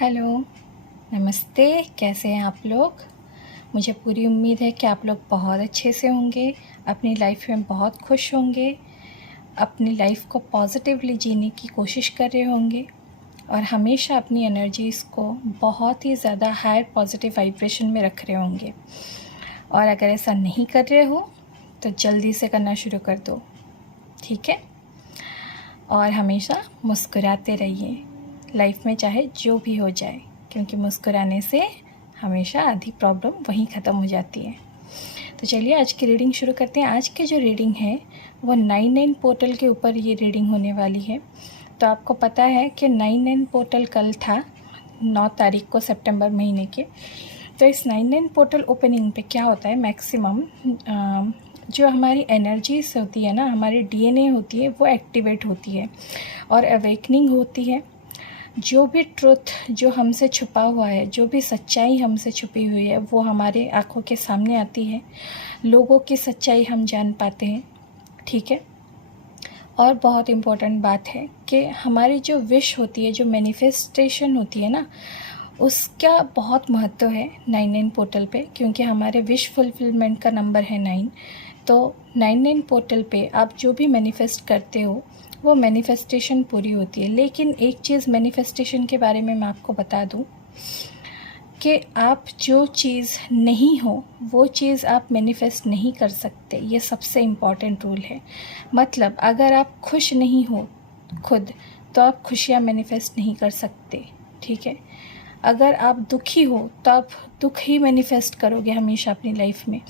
Hello, नमस्ते। कैसे हैं आप लोग? मुझे पूरी उम्मीद है कि आप लोग बहुत अच्छे से होंगे, अपनी लाइफ में बहुत खुश होंगे, अपनी लाइफ को पॉजिटिवली जीने की कोशिश कर रहे होंगे और हमेशा अपनी एनर्जीज़ को बहुत ही ज़्यादा हायर पॉजिटिव वाइब्रेशन में रख रहे होंगे। और अगर ऐसा नहीं कर रहे हो तो जल्दी से करना शुरू कर दो, ठीक है? और हमेशा मुस्कुराते रहिए लाइफ में, चाहे जो भी हो जाए, क्योंकि मुस्कुराने से हमेशा आधी प्रॉब्लम वहीं ख़त्म हो जाती है। तो चलिए आज की रीडिंग शुरू करते हैं। आज की जो रीडिंग है वो 9/9 पोर्टल के ऊपर ये रीडिंग होने वाली है। तो आपको पता है कि 9/9 पोर्टल कल था, 9 तारीख को सितंबर महीने के। तो इस 9/9 पोर्टल ओपनिंग पे क्या होता है, मैक्सिमम जो हमारी एनर्जीज होती है ना, हमारी डीएनए होती है, वो एक्टिवेट होती है और अवेकनिंग होती है। जो भी ट्रुथ जो हमसे छुपा हुआ है, जो भी सच्चाई हमसे छुपी हुई है, वो हमारे आँखों के सामने आती है। लोगों की सच्चाई हम जान पाते हैं, ठीक है। और बहुत इम्पोर्टेंट बात है कि हमारी जो विश होती है, जो मैनिफेस्टेशन होती है ना, उसका बहुत महत्व है 9/9 पोर्टल पे, क्योंकि हमारे विश फुलफिलमेंट का नंबर है 9। तो 9/9 पोर्टल पे आप जो भी मैनिफेस्ट करते हो वो मैनिफेस्टेशन पूरी होती है। लेकिन एक चीज़ मैनिफेस्टेशन के बारे में मैं आपको बता दूं कि आप जो चीज़ नहीं हो वो चीज़ आप मैनिफेस्ट नहीं कर सकते। ये सबसे इम्पॉर्टेंट रूल है। मतलब अगर आप खुश नहीं हो खुद, तो आप खुशियाँ मैनिफेस्ट नहीं कर सकते, ठीक है। अगर आप दुखी हो तो आप दुख ही मैनिफेस्ट करोगे हमेशा अपनी लाइफ में।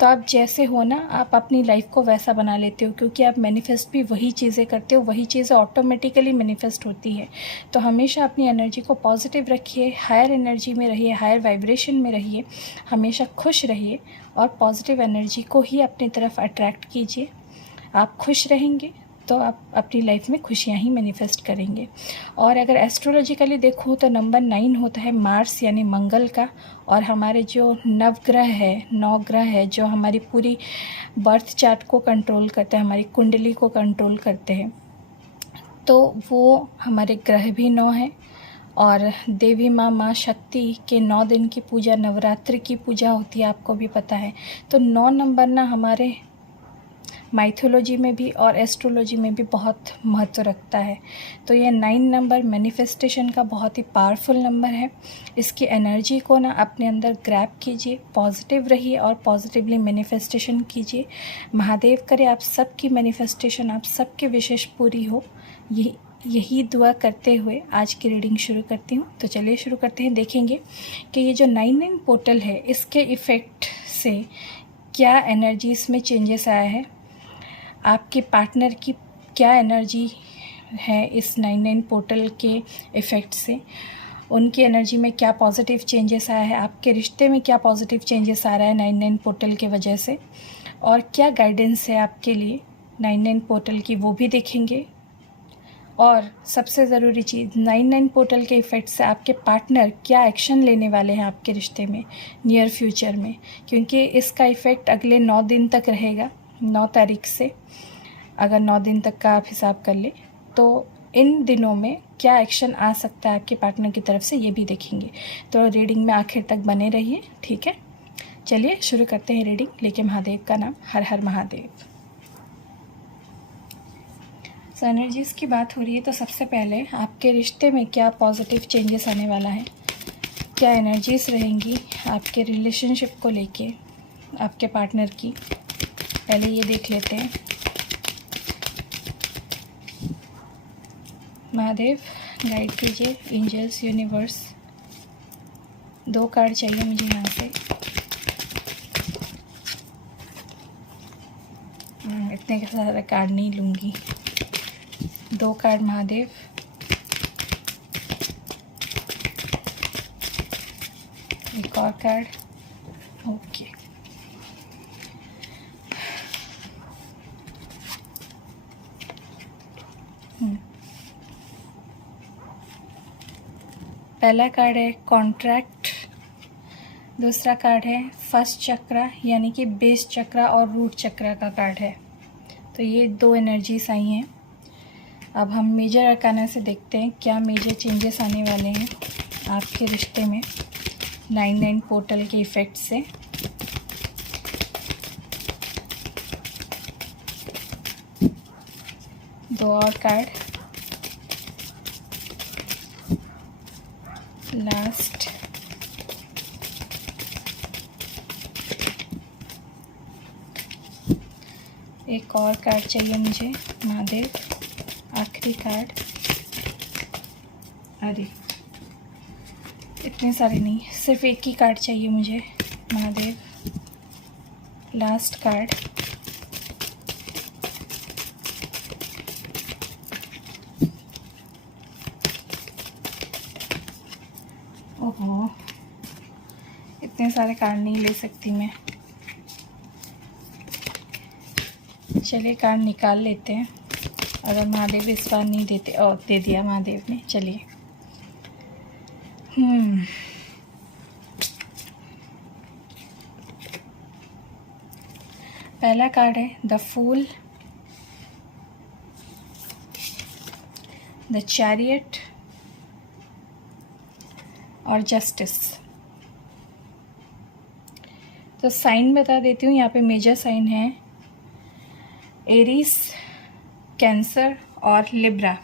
तो आप जैसे हो ना, आप अपनी लाइफ को वैसा बना लेते हो, क्योंकि आप मैनिफेस्ट भी वही चीज़ें करते हो, वही चीज़ें ऑटोमेटिकली मैनिफेस्ट होती है। तो हमेशा अपनी एनर्जी को पॉजिटिव रखिए, हायर एनर्जी में रहिए, हायर वाइब्रेशन में रहिए, हमेशा खुश रहिए और पॉजिटिव एनर्जी को ही अपनी तरफ अट्रैक्ट कीजिए। आप खुश रहेंगे तो आप अपनी लाइफ में खुशियाँ ही मैनिफेस्ट करेंगे। और अगर एस्ट्रोलॉजिकली देखो तो नंबर 9 होता है मार्स यानी मंगल का। और हमारे जो नवग्रह है, 9 ग्रह है, जो हमारी पूरी बर्थ चार्ट को कंट्रोल करते हैं, हमारी कुंडली को कंट्रोल करते हैं, तो वो हमारे ग्रह भी 9 हैं। और देवी माँ शक्ति के 9 दिन की पूजा, नवरात्रि की पूजा होती है, आपको भी पता है। तो 9 नंबर ना हमारे माइथोलॉजी में भी और एस्ट्रोलॉजी में भी बहुत महत्व रखता है। तो ये 9 नंबर मैनिफेस्टेशन का बहुत ही पावरफुल नंबर है। इसकी एनर्जी को ना अपने अंदर ग्रैब कीजिए, पॉजिटिव रहिए और पॉजिटिवली मैनिफेस्टेशन कीजिए। महादेव करे आप सबकी मैनिफेस्टेशन, आप सबकी विशेष पूरी हो। यही दुआ करते हुए आज की रीडिंग शुरू करती हूँ। तो चलिए शुरू करते हैं। देखेंगे कि ये जो 9/9 पोर्टल है, इसके इफ़ेक्ट से क्या एनर्जीज़ में चेंजेस आया है, आपके पार्टनर की क्या एनर्जी है इस 9/9 पोर्टल के इफ़ेक्ट से, उनकी एनर्जी में क्या पॉजिटिव चेंजेस आया है, आपके रिश्ते में क्या पॉजिटिव चेंजेस आ रहा है 9/9 पोर्टल के वजह से, और क्या गाइडेंस है आपके लिए 9/9 पोर्टल की, वो भी देखेंगे। और सबसे ज़रूरी चीज़, 9/9 पोर्टल के इफ़ेक्ट से आपके पार्टनर क्या एक्शन लेने वाले हैं आपके रिश्ते में नियर फ्यूचर में, क्योंकि इसका इफ़ेक्ट अगले 9 दिन तक रहेगा। 9 तारीख से अगर 9 दिन तक का आप हिसाब कर ले तो इन दिनों में क्या एक्शन आ सकता है आपके पार्टनर की तरफ से, ये भी देखेंगे। तो रीडिंग में आखिर तक बने रहिए, ठीक है। चलिए शुरू करते हैं रीडिंग। लेके महादेव का नाम, हर हर महादेव। सो एनर्जीज़ की बात हो रही है तो सबसे पहले आपके रिश्ते में क्या पॉजिटिव चेंजेस आने वाला है, क्या एनर्जीज़ रहेंगी आपके रिलेशनशिप को लेके आपके पार्टनर की, पहले ये देख लेते हैं। महादेव गाइड कीजिए, एंजल्स, यूनिवर्स। 2 कार्ड चाहिए मुझे यहाँ से। इतने सारे कार्ड नहीं लूँगी, 2 कार्ड महादेव। एक और कार्ड, ओके। पहला कार्ड है कॉन्ट्रैक्ट, दूसरा कार्ड है फर्स्ट चक्रा यानी कि बेस चक्रा और रूट चक्रा का कार्ड है। तो ये 2 एनर्जीज आई हैं। अब हम मेजर अरकाना से देखते हैं क्या मेजर चेंजेस आने वाले हैं आपके रिश्ते में 99 पोर्टल के इफ़ेक्ट से। दो और कार्ड, लास्ट, एक और कार्ड चाहिए मुझे महादेव, आखिरी कार्ड। अरे इतने सारे नहीं, सिर्फ एक ही कार्ड चाहिए मुझे महादेव, लास्ट कार्ड। ओहो, इतने सारे कार्ड नहीं ले सकती मैं। चलिए कार्ड निकाल लेते हैं, अगर महादेव इस बार नहीं देते। दे दिया महादेव ने। चलिए पहला कार्ड है द फूल, द चैरियट और जस्टिस। तो साइन बता देती हूँ, यहाँ पे मेजर साइन है एरीज, कैंसर और लिब्रा।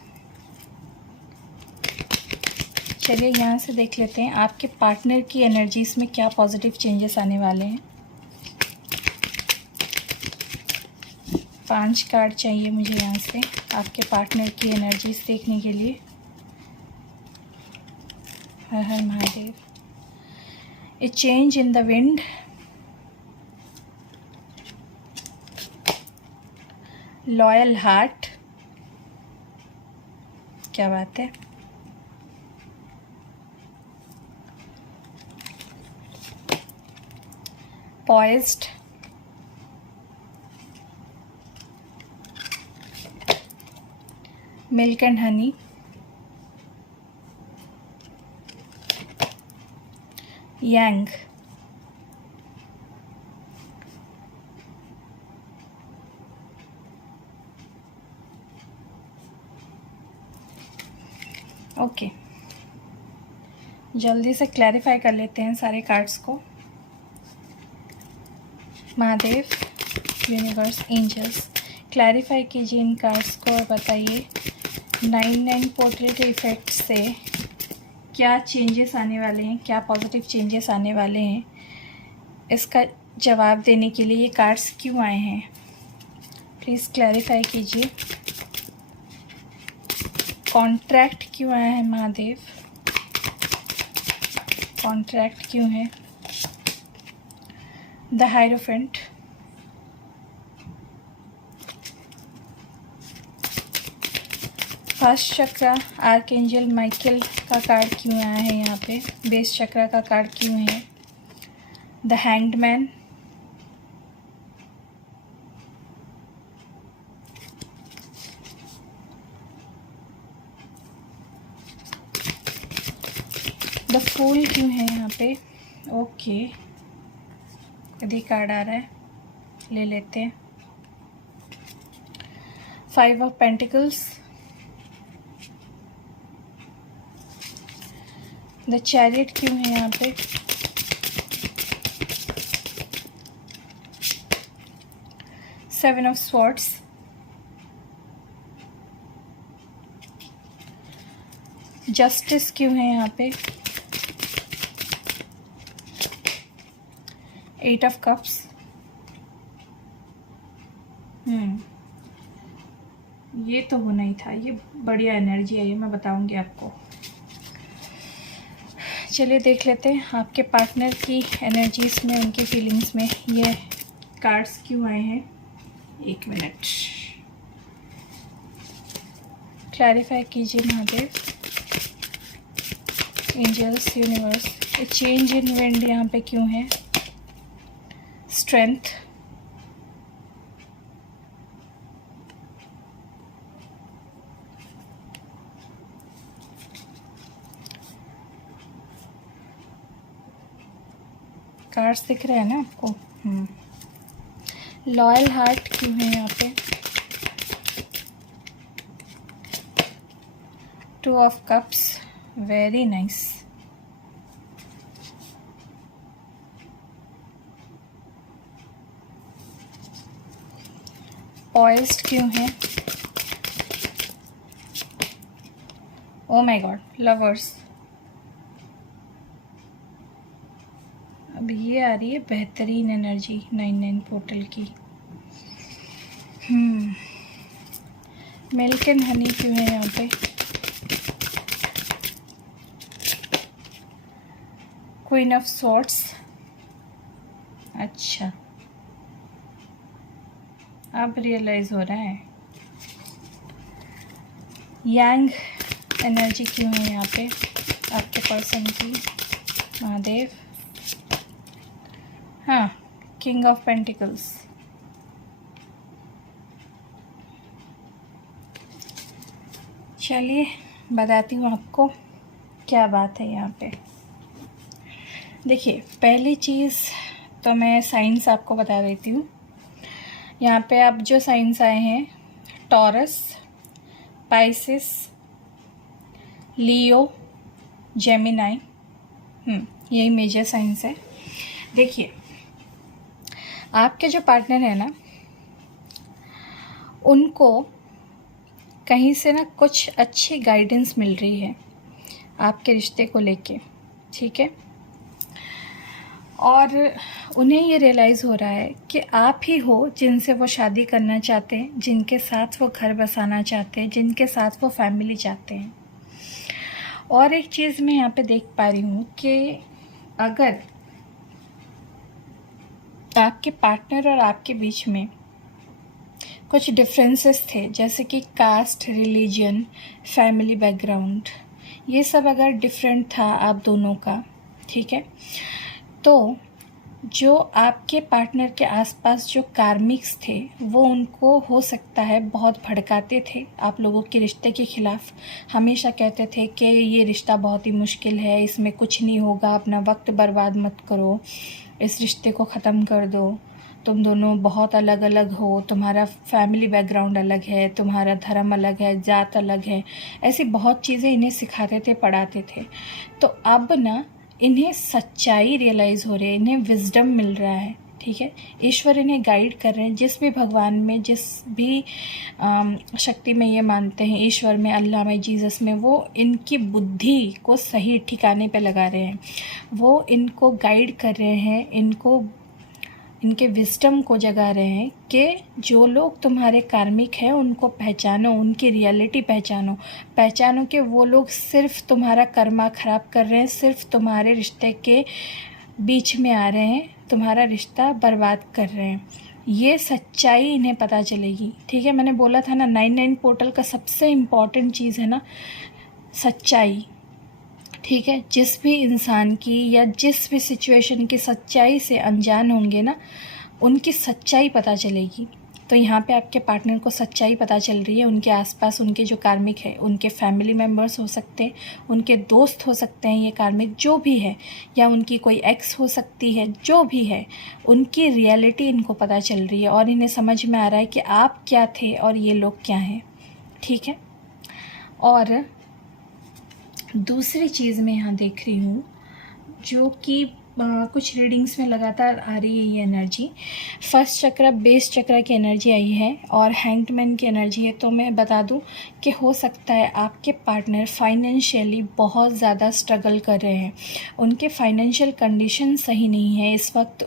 चलिए यहाँ से देख लेते हैं आपके पार्टनर की एनर्जीज में क्या पॉजिटिव चेंजेस आने वाले हैं। 5 कार्ड चाहिए मुझे यहाँ से आपके पार्टनर की एनर्जीज देखने के लिए। हर हर Mahadev. A change in the wind, loyal heart, क्या बात है, poised, milk and honey, yang, okay. जल्दी से क्लैरिफाई कर लेते हैं सारे कार्ड्स को। महादेव, यूनिवर्स, एंजल्स, क्लैरिफाई कीजिए इन कार्ड्स को और बताइए 99 पोर्टल के इफ़ेक्ट से क्या चेंजेस आने वाले हैं, क्या पॉजिटिव चेंजेस आने वाले हैं। इसका जवाब देने के लिए ये कार्ड्स क्यों आए हैं, प्लीज़ क्लैरिफाई कीजिए। कॉन्ट्रैक्ट क्यों आया है महादेव, कॉन्ट्रैक्ट क्यों है। द हायरोफेंट, फर्स्ट चक्र, आर्कएंजल माइकल का कार्ड क्यों आया है यहाँ पे, बेस चक्र का कार्ड क्यों है। The hanged man, the fool क्यों है यहाँ पे। ओके, कभी कार्ड आ रहा है, ले लेते हैं। 5 ऑफ पेंटिकल्स, द चैरियट क्यों है यहाँ पे। सेवन ऑफ स्वॉर्ड्स, जस्टिस क्यों है यहाँ पे। 8 ऑफ कप्स। ये तो होना ही था, ये बढ़िया एनर्जी है, ये मैं बताऊंगी आपको। चलिए देख लेते हैं आपके पार्टनर की एनर्जीज में, उनकी फीलिंग्स में ये कार्ड्स क्यों आए हैं। 1 मिनट, क्लैरिफाई कीजिए Mahadev, angels, universe. A change in wind यहाँ पे क्यों है। स्ट्रेंथ, कार्ड्स दिख रहे हैं ना आपको। लॉयल हार्ट क्यों है यहाँ पे। 2 of cups, very nice. Poised क्यों है? Oh my God, lovers. अब ये आ रही है बेहतरीन एनर्जी 9-9 पोर्टल की। मिल्क एंड हनी क्यों है यहाँ पे? Queen of swords. अच्छा, अब रियलाइज हो रहा है। यांग एनर्जी क्यों है यहाँ पे आपके पर्सन की? महादेव। हाँ, किंग ऑफ पेंटिकल्स। चलिए बताती हूँ आपको क्या बात है यहाँ पे। देखिए, पहली चीज़ तो मैं साइंस आपको बता देती हूँ। यहाँ पे आप जो साइंस आए हैं, टॉरस, पाइसिस, लियो, जेमिनाई, यही मेजर साइंस है। देखिए, आपके जो पार्टनर है ना, उनको कहीं से ना कुछ अच्छी गाइडेंस मिल रही है आपके रिश्ते को लेके, ठीक है। और उन्हें ये रियलाइज़ हो रहा है कि आप ही हो जिनसे वो शादी करना चाहते हैं, जिनके साथ वो घर बसाना चाहते हैं, जिनके साथ वो फैमिली चाहते हैं। और एक चीज़ मैं यहाँ पे देख पा रही हूँ कि अगर आपके पार्टनर और आपके बीच में कुछ डिफरेंसेस थे, जैसे कि कास्ट, रिलीजन, फैमिली बैकग्राउंड, ये सब अगर डिफरेंट था आप दोनों का, ठीक है, तो जो आपके पार्टनर के आसपास जो कार्मिक्स थे वो उनको हो सकता है बहुत भड़काते थे आप लोगों के रिश्ते के ख़िलाफ़। हमेशा कहते थे कि ये रिश्ता बहुत ही मुश्किल है, इसमें कुछ नहीं होगा, अपना वक्त बर्बाद मत करो, इस रिश्ते को ख़त्म कर दो, तुम दोनों बहुत अलग अलग हो, तुम्हारा फैमिली बैकग्राउंड अलग है, तुम्हारा धर्म अलग है, जात अलग है, ऐसी बहुत चीज़ें इन्हें सिखाते थे, पढ़ाते थे। तो अब ना इन्हें सच्चाई रियलाइज़ हो रही है, इन्हें विजडम मिल रहा है, ठीक है। ईश्वर इन्हें गाइड कर रहे हैं, जिस भी भगवान में, जिस भी शक्ति में ये मानते हैं, ईश्वर में, अल्लाह में, जीसस में, वो इनकी बुद्धि को सही ठिकाने पे लगा रहे हैं, वो इनको गाइड कर रहे हैं, इनके विजडम को जगा रहे हैं कि जो लोग तुम्हारे कार्मिक हैं उनको पहचानो, उनकी रियलिटी पहचानो कि वो लोग सिर्फ तुम्हारा कर्मा ख़राब कर रहे हैं, सिर्फ तुम्हारे रिश्ते के बीच में आ रहे हैं, तुम्हारा रिश्ता बर्बाद कर रहे हैं। ये सच्चाई इन्हें पता चलेगी, ठीक है। मैंने बोला था ना, 9-9 पोर्टल का सबसे इम्पॉर्टेंट चीज़ है ना सच्चाई, ठीक है। जिस भी इंसान की या जिस भी सिचुएशन की सच्चाई से अनजान होंगे ना, उनकी सच्चाई पता चलेगी। तो यहाँ पे आपके पार्टनर को सच्चाई पता चल रही है। उनके आसपास उनके जो कार्मिक है, उनके फैमिली मेम्बर्स हो सकते हैं, उनके दोस्त हो सकते हैं, ये कार्मिक जो भी है, या उनकी कोई एक्स हो सकती है, जो भी है, उनकी रियलिटी इनको पता चल रही है और इन्हें समझ में आ रहा है कि आप क्या थे और ये लोग क्या हैं, ठीक है। और दूसरी चीज़ मैं यहाँ देख रही हूँ जो कि कुछ रीडिंग्स में लगातार आ रही है, ये एनर्जी फर्स्ट चक्र, बेस चक्र की एनर्जी आई है और हैंग्ड की एनर्जी है। तो मैं बता दूं कि हो सकता है आपके पार्टनर फाइनेंशियली बहुत ज़्यादा स्ट्रगल कर रहे हैं, उनके फाइनेंशियल कंडीशन सही नहीं है इस वक्त,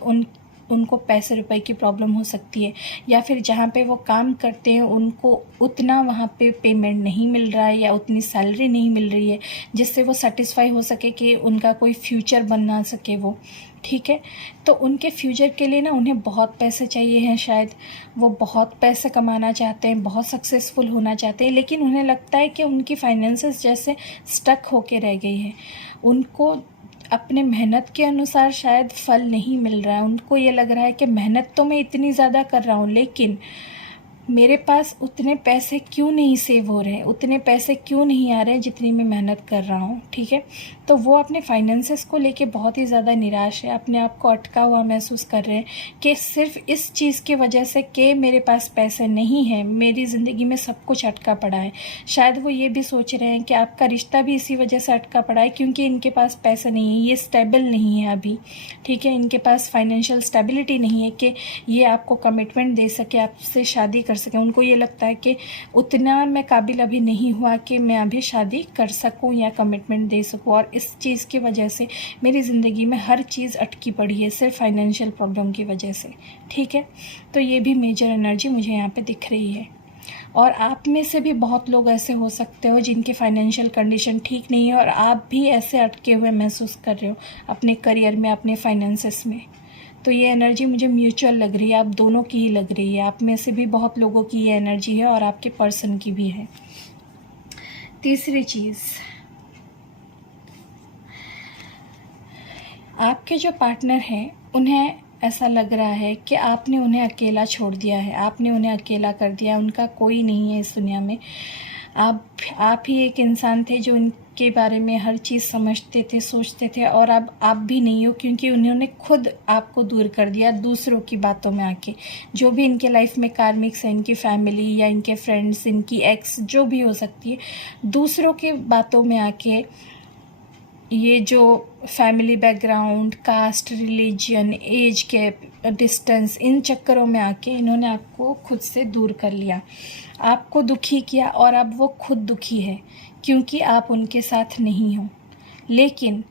उनको पैसे रुपए की प्रॉब्लम हो सकती है, या फिर जहाँ पे वो काम करते हैं उनको उतना वहाँ पे पेमेंट नहीं मिल रहा है या उतनी सैलरी नहीं मिल रही है जिससे वो सेटिस्फाई हो सके कि उनका कोई फ्यूचर बना सके वो, ठीक है। तो उनके फ्यूचर के लिए ना उन्हें बहुत पैसे चाहिए हैं, शायद वो बहुत पैसे कमाना चाहते हैं, बहुत सक्सेसफुल होना चाहते हैं, लेकिन उन्हें लगता है कि उनकी फाइनेंसेस जैसे स्टक होके रह गई है, उनको अपने मेहनत के अनुसार शायद फल नहीं मिल रहा है। उनको ये लग रहा है कि मेहनत तो मैं इतनी ज़्यादा कर रहा हूँ, लेकिन मेरे पास उतने पैसे क्यों नहीं सेव हो रहे हैं, उतने पैसे क्यों नहीं आ रहे हैं जितनी मैं मेहनत कर रहा हूँ, ठीक है। तो वो अपने फाइनेंसेस को लेके बहुत ही ज़्यादा निराश है, अपने आप को अटका हुआ महसूस कर रहे हैं कि सिर्फ इस चीज़ की वजह से कि मेरे पास पैसे नहीं है, मेरी ज़िंदगी में सब कुछ अटका पड़ा है। शायद वो ये भी सोच रहे हैं कि आपका रिश्ता भी इसी वजह से अटका पड़ा है क्योंकि इनके पास पैसे नहीं है, ये स्टेबल नहीं है अभी, ठीक है। इनके पास फाइनेंशियल स्टेबिलिटी नहीं है कि ये आपको कमिटमेंट दे सके, आपसे शादी कर सकें। उनको ये लगता है कि उतना मैं काबिल अभी नहीं हुआ कि मैं अभी शादी कर सकूं या कमिटमेंट दे सकूं, और इस चीज़ की वजह से मेरी ज़िंदगी में हर चीज़ अटकी पड़ी है सिर्फ फाइनेंशियल प्रॉब्लम की वजह से। ठीक है, तो ये भी मेजर एनर्जी मुझे यहाँ पे दिख रही है। और आप में से भी बहुत लोग ऐसे हो सकते हो जिनकी फाइनेंशियल कंडीशन ठीक नहीं है और आप भी ऐसे अटके हुए महसूस कर रहे हो अपने करियर में, अपने फाइनेंसेस में। तो ये एनर्जी मुझे म्यूचुअल लग रही है, आप दोनों की ही लग रही है। आप में से भी बहुत लोगों की ये एनर्जी है और आपके पर्सन की भी है। तीसरी चीज़, आपके जो पार्टनर हैं उन्हें ऐसा लग रहा है कि आपने उन्हें अकेला छोड़ दिया है, आपने उन्हें अकेला कर दिया, उनका कोई नहीं है इस दुनिया में। आप ही एक इंसान थे जो इनके बारे में हर चीज़ समझते थे, सोचते थे, और अब आप भी नहीं हो, क्योंकि उन्होंने खुद आपको दूर कर दिया दूसरों की बातों में आके। जो भी इनके लाइफ में कार्मिक्स है, इनकी फैमिली या इनके फ्रेंड्स, इनकी एक्स, जो भी हो सकती है, दूसरों की बातों में आके, ये जो family background, caste, religion, age gap, distance, इन चक्करों में आके इन्होंने आपको खुद से दूर कर लिया, आपको दुखी किया, और अब वो खुद दुखी है क्योंकि आप उनके साथ नहीं हो। लेकिन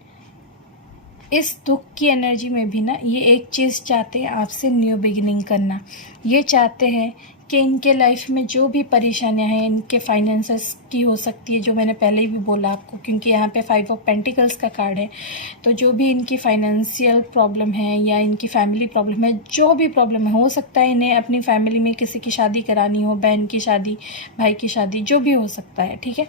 इस दुख की एनर्जी में भी ना ये एक चीज़ चाहते हैं आपसे, न्यू बिगिनिंग करना। ये चाहते हैं कि इनके लाइफ में जो भी परेशानियां हैं, इनके फाइनेंसेस की हो सकती है, जो मैंने पहले ही भी बोला आपको, क्योंकि यहाँ पे 5 ऑफ पेंटिकल्स का कार्ड है। तो जो भी इनकी फाइनेंशियल प्रॉब्लम है या इनकी फैमिली प्रॉब्लम है, जो भी प्रॉब्लम है, हो सकता है इन्हें अपनी फैमिली में किसी की शादी करानी हो, बहन की शादी, भाई की शादी, जो भी हो सकता है। ठीक है,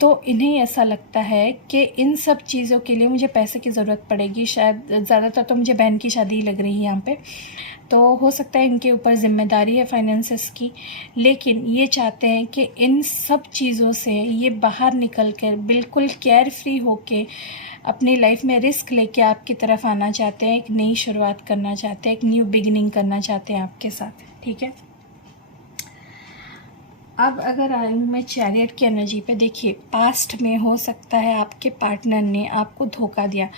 तो इन्हें ऐसा लगता है कि इन सब चीज़ों के लिए मुझे पैसे की ज़रूरत पड़ेगी। शायद ज़्यादातर तो मुझे बहन की शादी लग रही है यहाँ पे। तो हो सकता है इनके ऊपर ज़िम्मेदारी है फाइनेंसेस की, लेकिन ये चाहते हैं कि इन सब चीज़ों से ये बाहर निकल कर बिल्कुल केयर फ्री होके अपनी लाइफ में रिस्क लेके आपकी तरफ आना चाहते हैं, एक नई शुरुआत करना चाहते हैं, एक न्यू बिगिनिंग करना चाहते हैं आपके साथ। ठीक है, अब अगर आई हूँ मैं चैरियट की एनर्जी पे, देखिए पास्ट में हो सकता है आपके पार्टनर ने आपको धोखा दिया।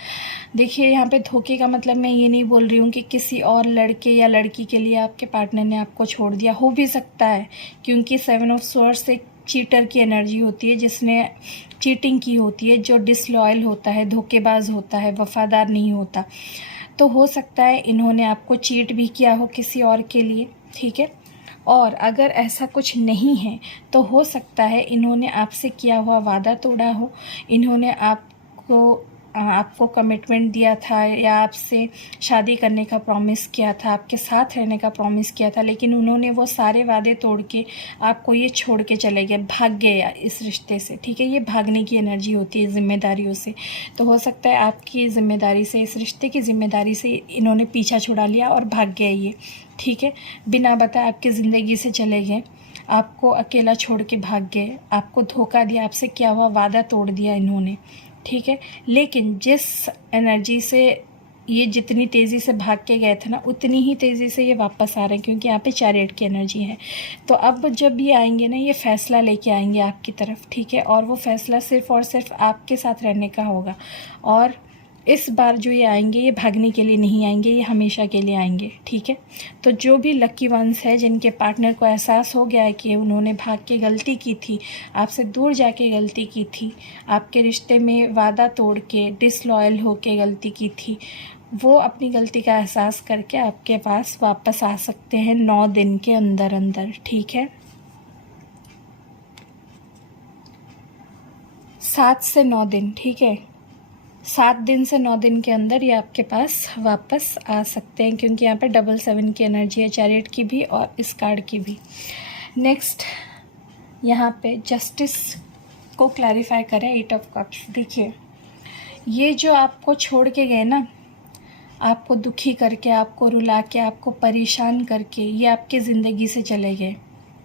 देखिए यहाँ पे धोखे का मतलब मैं ये नहीं बोल रही हूँ कि किसी और लड़के या लड़की के लिए आपके पार्टनर ने आपको छोड़ दिया, हो भी सकता है, क्योंकि 7 ऑफ स्वॉर्ड्स एक चीटर की एनर्जी होती है, जिसने चीटिंग की होती है, जो डिसलॉयल होता है, धोखेबाज होता है, वफादार नहीं होता। तो हो सकता है इन्होंने आपको चीट भी किया हो किसी और के लिए। ठीक है, और अगर ऐसा कुछ नहीं है तो हो सकता है इन्होंने आपसे किया हुआ वादा तोड़ा हो, इन्होंने आपको कमिटमेंट दिया था या आपसे शादी करने का प्रॉमिस किया था, आपके साथ रहने का प्रॉमिस किया था, लेकिन उन्होंने वो सारे वादे तोड़ के आपको ये छोड़ के चले गए, भाग गए इस रिश्ते से। ठीक है, ये भागने की एनर्जी होती है जिम्मेदारियों से। तो हो सकता है आपकी ज़िम्मेदारी से, इस रिश्ते की ज़िम्मेदारी से इन्होंने पीछा छुड़ा लिया और भाग गए ये। ठीक है, बिना बताए आपकी ज़िंदगी से चले गए, आपको अकेला छोड़ के भाग गए, आपको धोखा दिया, आपसे किया हुआ वादा तोड़ दिया इन्होंने। ठीक है, लेकिन जिस एनर्जी से ये जितनी तेज़ी से भाग के गए थे ना, उतनी ही तेज़ी से ये वापस आ रहे हैं, क्योंकि यहाँ पे चैरियट की एनर्जी है। तो अब जब ये आएंगे ना, ये फ़ैसला लेके आएंगे आपकी तरफ। ठीक है, और वो फ़ैसला सिर्फ़ और सिर्फ आपके साथ रहने का होगा। और इस बार जो ये आएंगे, ये भागने के लिए नहीं आएंगे, ये हमेशा के लिए आएंगे। ठीक है, तो जो भी लकी वंस है, जिनके पार्टनर को एहसास हो गया है कि उन्होंने भाग के गलती की थी, आपसे दूर जाके गलती की थी, आपके रिश्ते में वादा तोड़ के, डिसलॉयल होके गलती की थी, वो अपनी गलती का एहसास करके आपके पास वापस आ सकते हैं 9 दिन के अंदर अंदर। ठीक है, 7 से 9 दिन। ठीक है, 7 दिन से 9 दिन के अंदर ये आपके पास वापस आ सकते हैं, क्योंकि यहाँ पे 7 की एनर्जी है, चैरियट की भी और इस कार्ड की भी। नेक्स्ट यहाँ पे जस्टिस को क्लैरिफाई करें, 8 ऑफ कप्स। देखिए ये जो आपको छोड़ के गए ना, आपको दुखी करके, आपको रुला के, आपको परेशान करके, ये आपके ज़िंदगी से चले गए।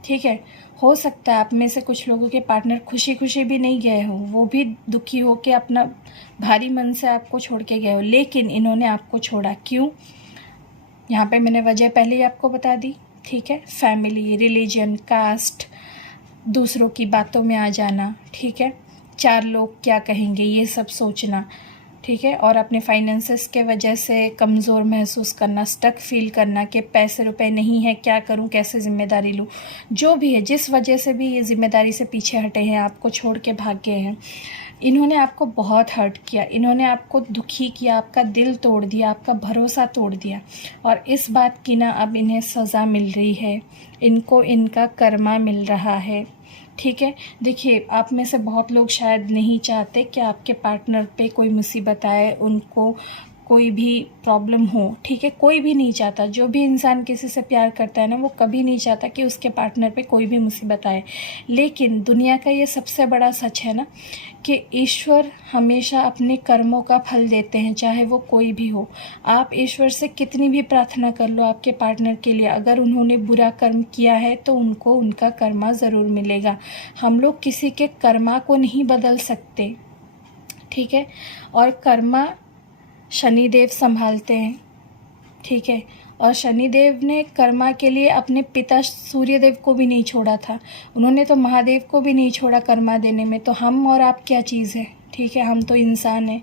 ठीक है, हो सकता है आप में से कुछ लोगों के पार्टनर खुशी खुशी भी नहीं गए हो, वो भी दुखी हो के अपना भारी मन से आपको छोड़ के गए हो, लेकिन इन्होंने आपको छोड़ा क्यों? यहाँ पे मैंने वजह पहले ही आपको बता दी। ठीक है, फैमिली, रिलीजन, कास्ट, दूसरों की बातों में आ जाना। ठीक है, 4 लोग क्या कहेंगे, ये सब सोचना, ठीक है। और अपने फाइनेंसेस के वजह से कमज़ोर महसूस करना, स्टक फील करना कि पैसे रुपए नहीं है, क्या करूं, कैसे ज़िम्मेदारी लूं, जो भी है, जिस वजह से भी ये ज़िम्मेदारी से पीछे हटे हैं, आपको छोड़ के भाग गए हैं, इन्होंने आपको बहुत हर्ट किया, इन्होंने आपको दुखी किया, आपका दिल तोड़ दिया, आपका भरोसा तोड़ दिया। और इस बात की ना अब इन्हें सज़ा मिल रही है, इनको इनका कर्मा मिल रहा है, ठीक है। देखिए, आप में से बहुत लोग शायद नहीं चाहते कि आपके पार्टनर पे कोई मुसीबत आए, उनको कोई भी प्रॉब्लम हो, ठीक है। कोई भी नहीं चाहता, जो भी इंसान किसी से प्यार करता है ना, वो कभी नहीं चाहता कि उसके पार्टनर पे कोई भी मुसीबत आए। लेकिन दुनिया का ये सबसे बड़ा सच है ना कि ईश्वर हमेशा अपने कर्मों का फल देते हैं, चाहे वो कोई भी हो। आप ईश्वर से कितनी भी प्रार्थना कर लो आपके पार्टनर के लिए, अगर उन्होंने बुरा कर्म किया है तो उनको उनका कर्मा ज़रूर मिलेगा। हम लोग किसी के कर्मा को नहीं बदल सकते, ठीक है। और कर्मा शनिदेव संभालते हैं, ठीक है। और शनिदेव ने कर्मा के लिए अपने पिता सूर्यदेव को भी नहीं छोड़ा था, उन्होंने तो महादेव को भी नहीं छोड़ा कर्मा देने में। तो हम और आप क्या चीज़ है, ठीक है, हम तो इंसान हैं।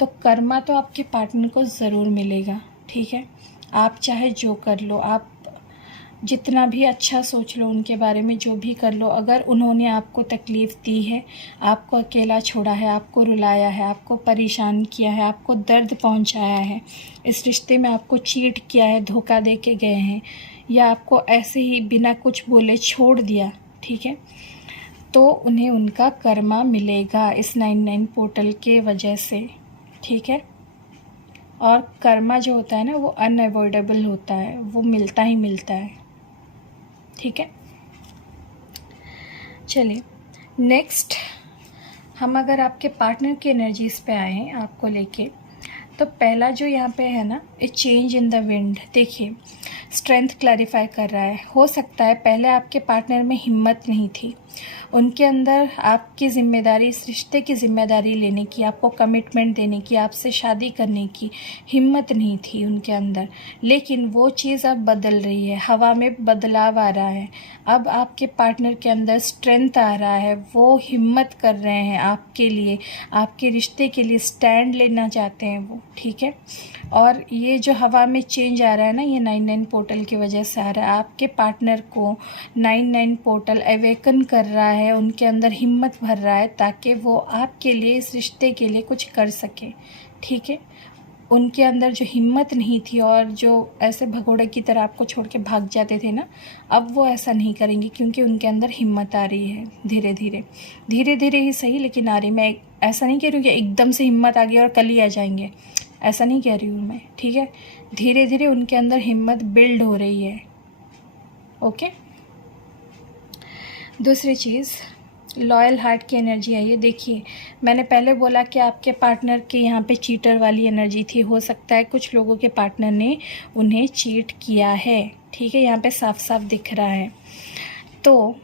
तो कर्मा तो आपके पार्टनर को ज़रूर मिलेगा, ठीक है। आप चाहे जो कर लो, आप जितना भी अच्छा सोच लो उनके बारे में, जो भी कर लो, अगर उन्होंने आपको तकलीफ़ दी है, आपको अकेला छोड़ा है, आपको रुलाया है, आपको परेशान किया है, आपको दर्द पहुंचाया है, इस रिश्ते में आपको चीट किया है, धोखा दे के गए हैं, या आपको ऐसे ही बिना कुछ बोले छोड़ दिया, ठीक है, तो उन्हें उनका कर्मा मिलेगा इस 99 पोर्टल के वजह से, ठीक है। और कर्मा जो होता है ना, वो अनअवॉइडेबल होता है, वो मिलता ही मिलता है, ठीक है। चलिए नेक्स्ट, हम अगर आपके पार्टनर की एनर्जीज़ पे आए हैं आपको लेके, तो पहला जो यहाँ पे है ना, ए चेंज इन द विंड। देखिए, स्ट्रेंथ क्लैरिफाई कर रहा है। हो सकता है पहले आपके पार्टनर में हिम्मत नहीं थी, उनके अंदर आपकी ज़िम्मेदारी, इस रिश्ते की ज़िम्मेदारी लेने की, आपको कमिटमेंट देने की, आपसे शादी करने की हिम्मत नहीं थी उनके अंदर। लेकिन वो चीज़ अब बदल रही है, हवा में बदलाव आ रहा है। अब आपके पार्टनर के अंदर स्ट्रेंथ आ रहा है, वो हिम्मत कर रहे हैं आपके लिए, आपके रिश्ते के लिए स्टैंड लेना चाहते हैं वो, ठीक है। और ये जो हवा में चेंज आ रहा है ना, ये 99 पोर्टल की वजह से आ रहा है। आपके पार्टनर को 99 पोर्टल अवेकन कर रहा है, उनके अंदर हिम्मत भर रहा है, ताकि वो आपके लिए, इस रिश्ते के लिए कुछ कर सके, ठीक है। उनके अंदर जो हिम्मत नहीं थी और जो ऐसे भगोड़े की तरह आपको छोड़ के भाग जाते थे ना, अब वो ऐसा नहीं करेंगे, क्योंकि उनके अंदर हिम्मत आ रही है। धीरे धीरे, धीरे धीरे ही सही, लेकिन आ रही। मैं ऐसा नहीं कह रही हूँ कि एकदम से हिम्मत आ गई और कल ही आ जाएंगे, ऐसा नहीं कह रही हूँ मैं, ठीक है। धीरे धीरे उनके अंदर हिम्मत बिल्ड हो रही है, ओके। दूसरी चीज़, लॉयल हार्ट की एनर्जी आई है। देखिए, मैंने पहले बोला कि आपके पार्टनर के यहाँ पे चीटर वाली एनर्जी थी। हो सकता है कुछ लोगों के पार्टनर ने उन्हें चीट किया है, ठीक है, यहाँ पे साफ साफ दिख रहा है। तो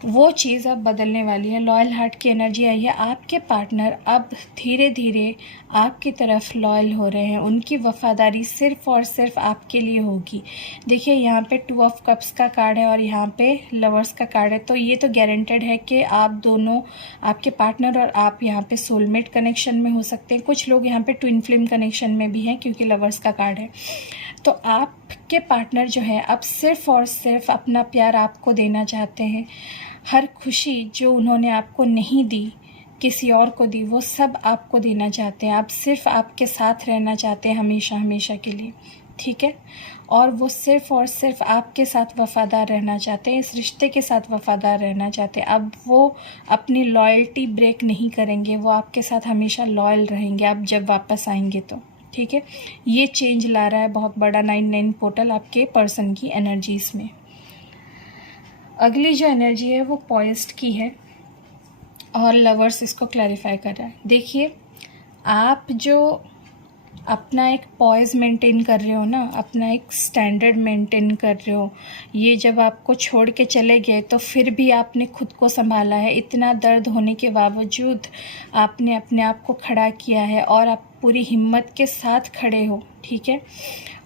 वो चीज़ अब बदलने वाली है। लॉयल हार्ट की एनर्जी आई है। आपके पार्टनर अब धीरे धीरे आपकी तरफ लॉयल हो रहे हैं, उनकी वफ़ादारी सिर्फ़ और सिर्फ आपके लिए होगी। देखिए, यहाँ पे 2 ऑफ कप्स का कार्ड है और यहाँ पे लवर्स का कार्ड है, तो ये तो गारंटेड है कि आप दोनों, आपके पार्टनर और आप यहाँ पे सोलमेट कनेक्शन में हो सकते हैं। कुछ लोग यहाँ पे ट्विन फ्लेम कनेक्शन में भी हैं, क्योंकि लवर्स का कार्ड है। तो आपके पार्टनर जो है अब सिर्फ़ और सिर्फ अपना प्यार आपको देना चाहते हैं। हर खुशी जो उन्होंने आपको नहीं दी, किसी और को दी, वो सब आपको देना चाहते हैं। आप सिर्फ आपके साथ रहना चाहते हैं हमेशा हमेशा के लिए, ठीक है। और वो सिर्फ़ और सिर्फ आपके साथ वफ़ादार रहना चाहते हैं, इस रिश्ते के साथ वफ़ादार रहना चाहते हैं। अब वो अपनी लॉयल्टी ब्रेक नहीं करेंगे, वो आपके साथ हमेशा लॉयल रहेंगे आप जब वापस आएंगे तो, ठीक है। ये चेंज ला रहा है बहुत बड़ा 99 पोर्टल आपके पर्सन की एनर्जीज़ में। अगली जो एनर्जी है वो पॉइज्ड की है और लवर्स इसको क्लैरिफाई कर रहा है। देखिए, आप जो अपना एक पॉइज मेंटेन कर रहे हो ना, अपना एक स्टैंडर्ड मेंटेन कर रहे हो, ये जब आपको छोड़ के चले गए तो फिर भी आपने खुद को संभाला है। इतना दर्द होने के बावजूद आपने अपने आप को खड़ा किया है और आप पूरी हिम्मत के साथ खड़े हो, ठीक है।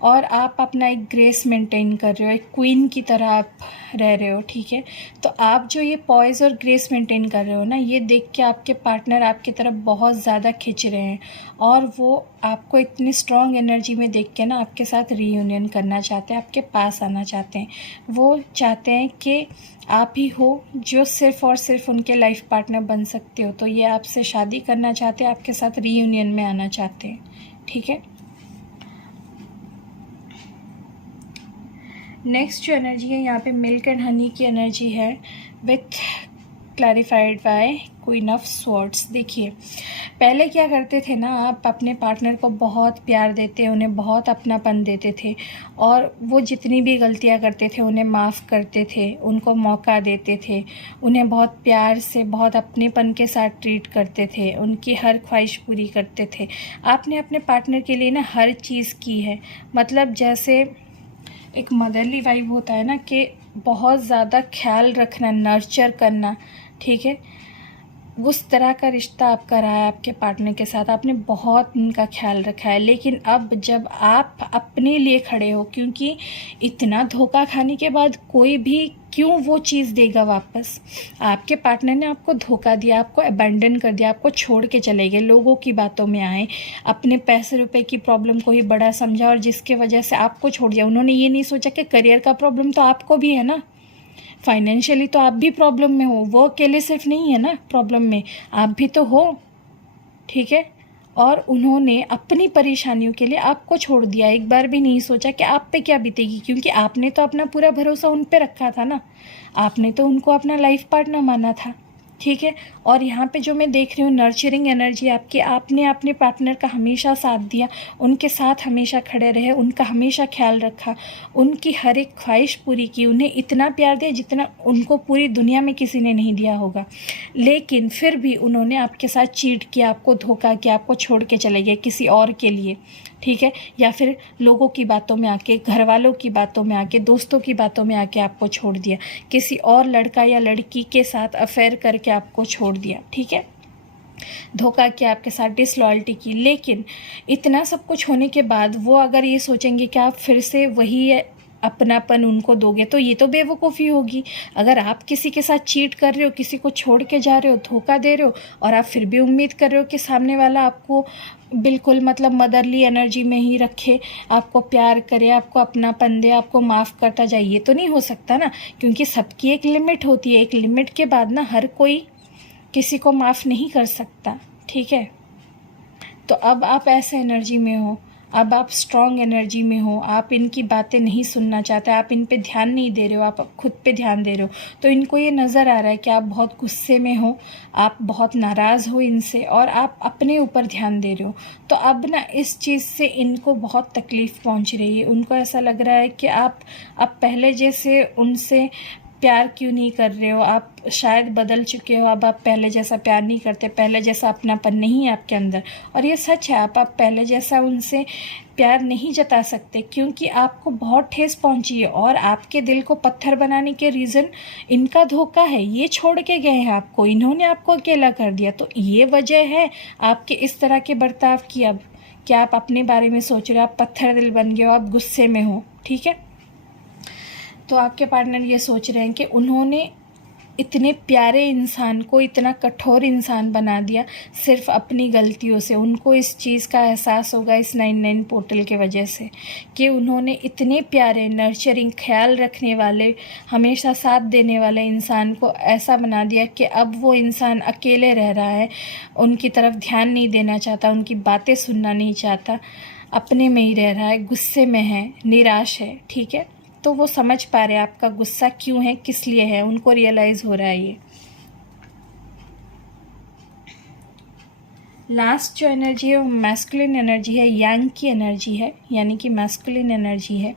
और आप अपना एक ग्रेस मेंटेन कर रहे हो, एक क्वीन की तरह आप रह रहे हो, ठीक है। तो आप जो ये पॉइज और ग्रेस मेंटेन कर रहे हो ना, ये देख के आपके पार्टनर आपकी तरफ बहुत ज़्यादा खिंच रहे हैं और वो आपको इतनी स्ट्रॉन्ग एनर्जी में देख के ना आपके साथ रीयूनियन करना चाहते हैं, आपके पास आना चाहते हैं। वो चाहते हैं कि आप ही हो जो सिर्फ़ और सिर्फ उनके लाइफ पार्टनर बन सकते हो। तो ये आपसे शादी करना चाहते हैं, आपके साथ रीयूनियन में आना चाहते हैं, ठीक है। नेक्स्ट जो एनर्जी है यहाँ पे मिल्क एंड हनी की एनर्जी है with clarified by queen of swords. देखिए, पहले क्या करते थे ना, आप अपने पार्टनर को बहुत प्यार देते, उन्हें बहुत अपनापन देते थे और वो जितनी भी गलतियाँ करते थे उन्हें माफ़ करते थे, उनको मौका देते थे, उन्हें बहुत प्यार से बहुत अपनेपन के साथ ट्रीट करते थे, उनकी हर ख्वाहिश पूरी करते थे। आपने अपने पार्टनर के लिए ना हर चीज़ की है, मतलब जैसे एक मदरली वाइब होता है ना कि बहुत ज़्यादा ख्याल रखना, नर्चर करना, ठीक है। उस तरह का रिश्ता आपका रहा है आपके पार्टनर के साथ, आपने बहुत उनका ख्याल रखा है। लेकिन अब जब आप अपने लिए खड़े हो, क्योंकि इतना धोखा खाने के बाद कोई भी क्यों वो चीज़ देगा वापस। आपके पार्टनर ने आपको धोखा दिया, आपको अबैंडन कर दिया, आपको छोड़ के चले गए, लोगों की बातों में आए, अपने पैसे रुपए की प्रॉब्लम को ही बड़ा समझा और जिसके वजह से आपको छोड़ दिया। उन्होंने ये नहीं सोचा कि करियर का प्रॉब्लम तो आपको भी है ना, फाइनेंशियली तो आप भी प्रॉब्लम में हो, वो अकेले सिर्फ नहीं है ना प्रॉब्लम में, आप भी तो हो, ठीक है। और उन्होंने अपनी परेशानियों के लिए आपको छोड़ दिया, एक बार भी नहीं सोचा कि आप पे क्या बीतेगी, क्योंकि आपने तो अपना पूरा भरोसा उन पे रखा था ना, आपने तो उनको अपना लाइफ पार्टनर माना था, ठीक है। और यहाँ पे जो मैं देख रही हूँ नर्चरिंग एनर्जी आपकी, आपने अपने पार्टनर का हमेशा साथ दिया, उनके साथ हमेशा खड़े रहे, उनका हमेशा ख्याल रखा, उनकी हर एक ख्वाहिश पूरी की, उन्हें इतना प्यार दिया जितना उनको पूरी दुनिया में किसी ने नहीं दिया होगा। लेकिन फिर भी उन्होंने आपके साथ चीट किया, आपको धोखा किया, आपको छोड़ के चले गए किसी और के लिए, ठीक है। या फिर लोगों की बातों में आके, घर वालों की बातों में आके, दोस्तों की बातों में आके आपको छोड़ दिया, किसी और लड़का या लड़की के साथ अफेयर करके आपको छोड़ दिया, ठीक है। धोखा किया, आपके साथ डिसलॉयल्टी की। लेकिन इतना सब कुछ होने के बाद वो अगर ये सोचेंगे कि आप फिर से वही अपनापन उनको दोगे, तो ये तो बेवकूफ़ी होगी। अगर आप किसी के साथ चीट कर रहे हो, किसी को छोड़ के जा रहे हो, धोखा दे रहे हो और आप फिर भी उम्मीद कर रहे हो कि सामने वाला आपको बिल्कुल मतलब मदरली एनर्जी में ही रखे, आपको प्यार करे, आपको अपनापन दे, आपको माफ़ करता जाए, ये तो नहीं हो सकता ना, क्योंकि सबकी एक लिमिट होती है। एक लिमिट के बाद ना हर कोई किसी को माफ़ नहीं कर सकता, ठीक है। तो अब आप ऐसे एनर्जी में हो, अब आप स्ट्रॉन्ग एनर्जी में हो, आप इनकी बातें नहीं सुनना चाहते, आप इन पे ध्यान नहीं दे रहे हो, आप खुद पे ध्यान दे रहे हो। तो इनको ये नज़र आ रहा है कि आप बहुत गुस्से में हो, आप बहुत नाराज़ हो इनसे और आप अपने ऊपर ध्यान दे रहे हो। तो अब ना इस चीज़ से इनको बहुत तकलीफ़ पहुंच रही है। उनको ऐसा लग रहा है कि आप अब पहले जैसे उनसे प्यार क्यों नहीं कर रहे हो, आप शायद बदल चुके हो, अब आप पहले जैसा प्यार नहीं करते, पहले जैसा अपनापन नहीं है आपके अंदर। और ये सच है, आप पहले जैसा उनसे प्यार नहीं जता सकते, क्योंकि आपको बहुत ठेस पहुंची है और आपके दिल को पत्थर बनाने के रीज़न इनका धोखा है। ये छोड़ के गए हैं आपको, इन्होंने आपको अकेला कर दिया, तो ये वजह है आपके इस तरह के बर्ताव की। अब क्या आप अपने बारे में सोच रहे हो, आप पत्थर दिल बन गए हो, आप गुस्से में हो, ठीक है। तो आपके पार्टनर ये सोच रहे हैं कि उन्होंने इतने प्यारे इंसान को इतना कठोर इंसान बना दिया सिर्फ अपनी गलतियों से। उनको इस चीज़ का एहसास होगा इस 99 पोर्टल के वजह से कि उन्होंने इतने प्यारे, नर्चरिंग, ख्याल रखने वाले, हमेशा साथ देने वाले इंसान को ऐसा बना दिया कि अब वो इंसान अकेले रह रहा है, उनकी तरफ ध्यान नहीं देना चाहता, उनकी बातें सुनना नहीं चाहता, अपने में ही रह रहा है, गुस्से में है, निराश है, ठीक है। तो वो समझ पा रहे हैं आपका गुस्सा क्यों है, किस लिए है, उनको रियलाइज़ हो रहा है ये। लास्ट जो एनर्जी है वो मैस्कुलिन एनर्जी है, यांग की एनर्जी है, यानी कि मैस्कुलिन एनर्जी है।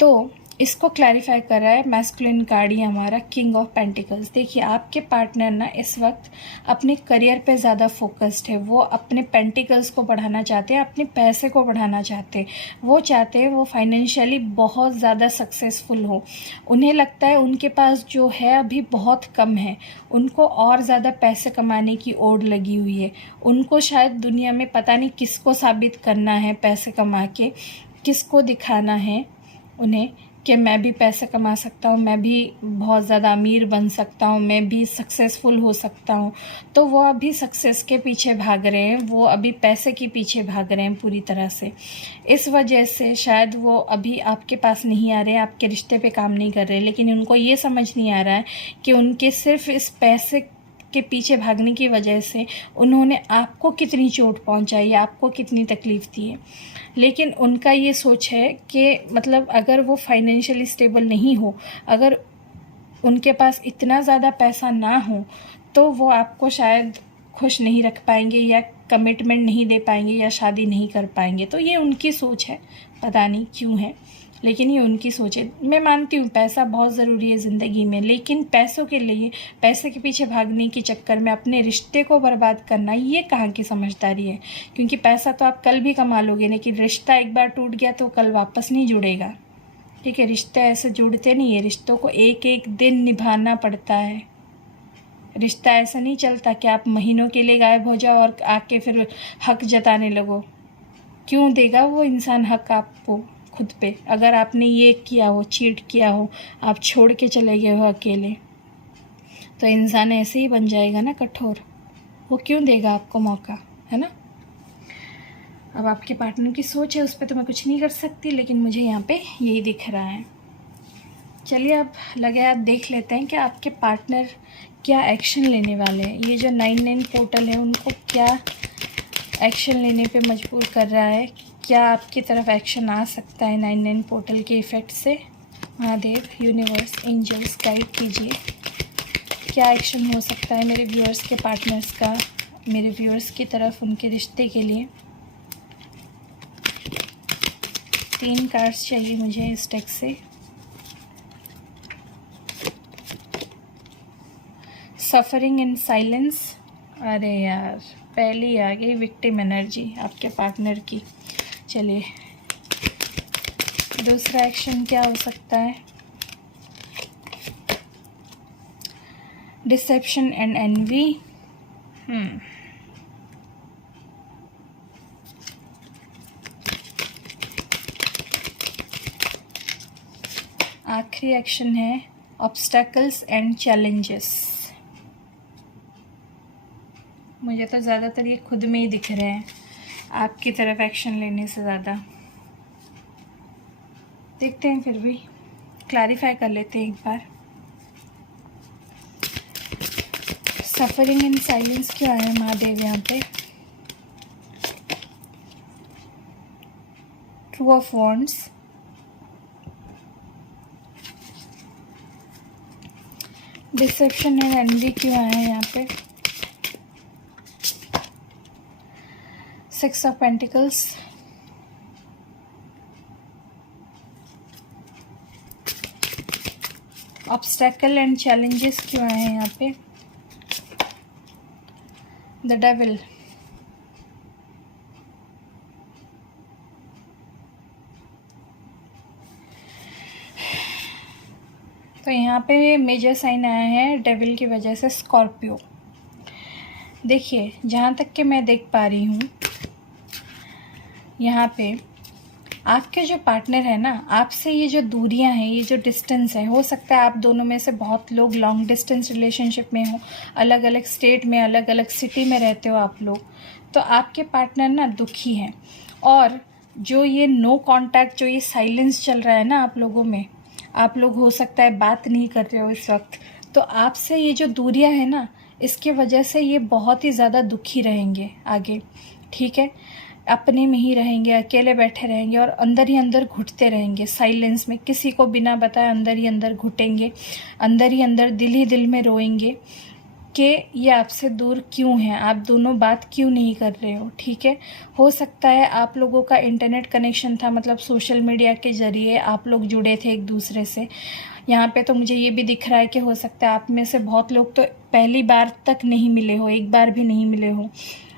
तो इसको क्लैरिफाई कर रहा है मैस्कुलिन कार्ड ही हमारा किंग ऑफ पेंटिकल्स। देखिए आपके पार्टनर ना इस वक्त अपने करियर पे ज़्यादा फोकस्ड है, वो अपने पेंटिकल्स को बढ़ाना चाहते हैं, अपने पैसे को बढ़ाना चाहते हैं, वो चाहते हैं वो फाइनेंशियली बहुत ज़्यादा सक्सेसफुल हो। उन्हें लगता है उनके पास जो है अभी बहुत कम है, उनको और ज़्यादा पैसे कमाने की ओड़ लगी हुई है। उनको शायद दुनिया में पता नहीं किसको साबित करना है, पैसे कमा के किसको दिखाना है उन्हें कि मैं भी पैसे कमा सकता हूँ, मैं भी बहुत ज़्यादा अमीर बन सकता हूँ, मैं भी सक्सेसफुल हो सकता हूँ। तो वो अभी सक्सेस के पीछे भाग रहे हैं, वो अभी पैसे के पीछे भाग रहे हैं पूरी तरह से। इस वजह से शायद वो अभी आपके पास नहीं आ रहे हैं, आपके रिश्ते पे काम नहीं कर रहे, लेकिन उनको ये समझ नहीं आ रहा है कि उनके सिर्फ इस पैसे के पीछे भागने की वजह से उन्होंने आपको कितनी चोट पहुंचाई है, आपको कितनी तकलीफ़ दी है। लेकिन उनका ये सोच है कि मतलब अगर वो फाइनेंशियली स्टेबल नहीं हो, अगर उनके पास इतना ज़्यादा पैसा ना हो, तो वो आपको शायद खुश नहीं रख पाएंगे या कमिटमेंट नहीं दे पाएंगे या शादी नहीं कर पाएंगे। तो ये उनकी सोच है, पता नहीं क्यों है, लेकिन ये उनकी सोच है। मैं मानती हूँ पैसा बहुत ज़रूरी है ज़िंदगी में, लेकिन पैसों के लिए, पैसे के पीछे भागने के चक्कर में अपने रिश्ते को बर्बाद करना, ये कहाँ की समझदारी है। क्योंकि पैसा तो आप कल भी कमा लोगे, लेकिन रिश्ता एक बार टूट गया तो कल वापस नहीं जुड़ेगा। ठीक है, रिश्ते ऐसे जुड़ते नहीं है, रिश्तों को एक एक दिन निभाना पड़ता है। रिश्ता ऐसा नहीं चलता कि आप महीनों के लिए गायब हो जाओ और आके फिर हक जताने लगो। क्यों देगा वो इंसान हक आपको खुद पे? अगर आपने ये किया हो, चीट किया हो, आप छोड़ के चले गए हो अकेले, तो इंसान ऐसे ही बन जाएगा ना कठोर। वो क्यों देगा आपको मौका, है ना। अब आपके पार्टनर की सोच है, उस पर तो मैं कुछ नहीं कर सकती, लेकिन मुझे यहाँ पे यही दिख रहा है। चलिए अब लगे आप देख लेते हैं कि आपके पार्टनर क्या एक्शन लेने वाले हैं। ये जो 99 पोर्टल है उनको क्या एक्शन लेने पे मजबूर कर रहा है, क्या आपकी तरफ एक्शन आ सकता है 99 पोर्टल के इफ़ेक्ट से। महादेव, यूनिवर्स, एंजल्स गाइड कीजिए, क्या एक्शन हो सकता है मेरे व्यूअर्स के पार्टनर्स का, मेरे व्यूअर्स की तरफ उनके रिश्ते के लिए। 3 कार्ड्स चाहिए मुझे इस डेक से। सफरिंग इन साइलेंस, अरे यार पहली आ गई विक्टिम एनर्जी आपके पार्टनर की। चलिए दूसरा एक्शन क्या हो सकता है। डिसेप्शन एंड एनवी, आखिरी एक्शन है ऑब्स्टैकल्स एंड चैलेंजेस। मुझे तो ज़्यादातर ये खुद में ही दिख रहे हैं, आपकी तरफ एक्शन लेने से ज़्यादा। देखते हैं, फिर भी क्लैरिफाई कर लेते हैं एक बार। सफरिंग इन साइलेंस क्यों आया महादेव यहाँ पे। Two of wands, deception and envy क्यों आया है यहाँ पे। 6 of pentacles, obstacle and challenges क्यों आए हैं यहाँ पे। द डेविल, तो यहाँ पे मेजर साइन आया है डेविल की वजह से स्कॉर्पियो। देखिए जहाँ तक कि मैं देख पा रही हूँ यहाँ पे आपके जो पार्टनर है ना, आपसे ये जो दूरियां हैं, ये जो डिस्टेंस है, हो सकता है आप दोनों में से बहुत लोग लॉन्ग डिस्टेंस रिलेशनशिप में हो, अलग अलग स्टेट में, अलग अलग सिटी में रहते हो आप लोग। तो आपके पार्टनर ना दुखी हैं, और जो ये नो कांटेक्ट, जो ये साइलेंस चल रहा है ना आप लोगों में, आप लोग हो सकता है बात नहीं कर रहे हो इस वक्त, तो आपसे ये जो दूरियां है ना, इसके वजह से ये बहुत ही ज़्यादा दुखी रहेंगे आगे। ठीक है, अपने में ही रहेंगे, अकेले बैठे रहेंगे और अंदर ही अंदर घुटते रहेंगे साइलेंस में, किसी को बिना बताए अंदर ही अंदर घुटेंगे, अंदर ही अंदर दिल में रोएंगे कि ये आपसे दूर क्यों हैं, आप दोनों बात क्यों नहीं कर रहे हो। ठीक है, हो सकता है आप लोगों का इंटरनेट कनेक्शन था, मतलब सोशल मीडिया के ज़रिए आप लोग जुड़े थे एक दूसरे से। यहाँ पे तो मुझे ये भी दिख रहा है कि हो सकता है आप में से बहुत लोग तो पहली बार तक नहीं मिले हो, एक बार भी नहीं मिले हो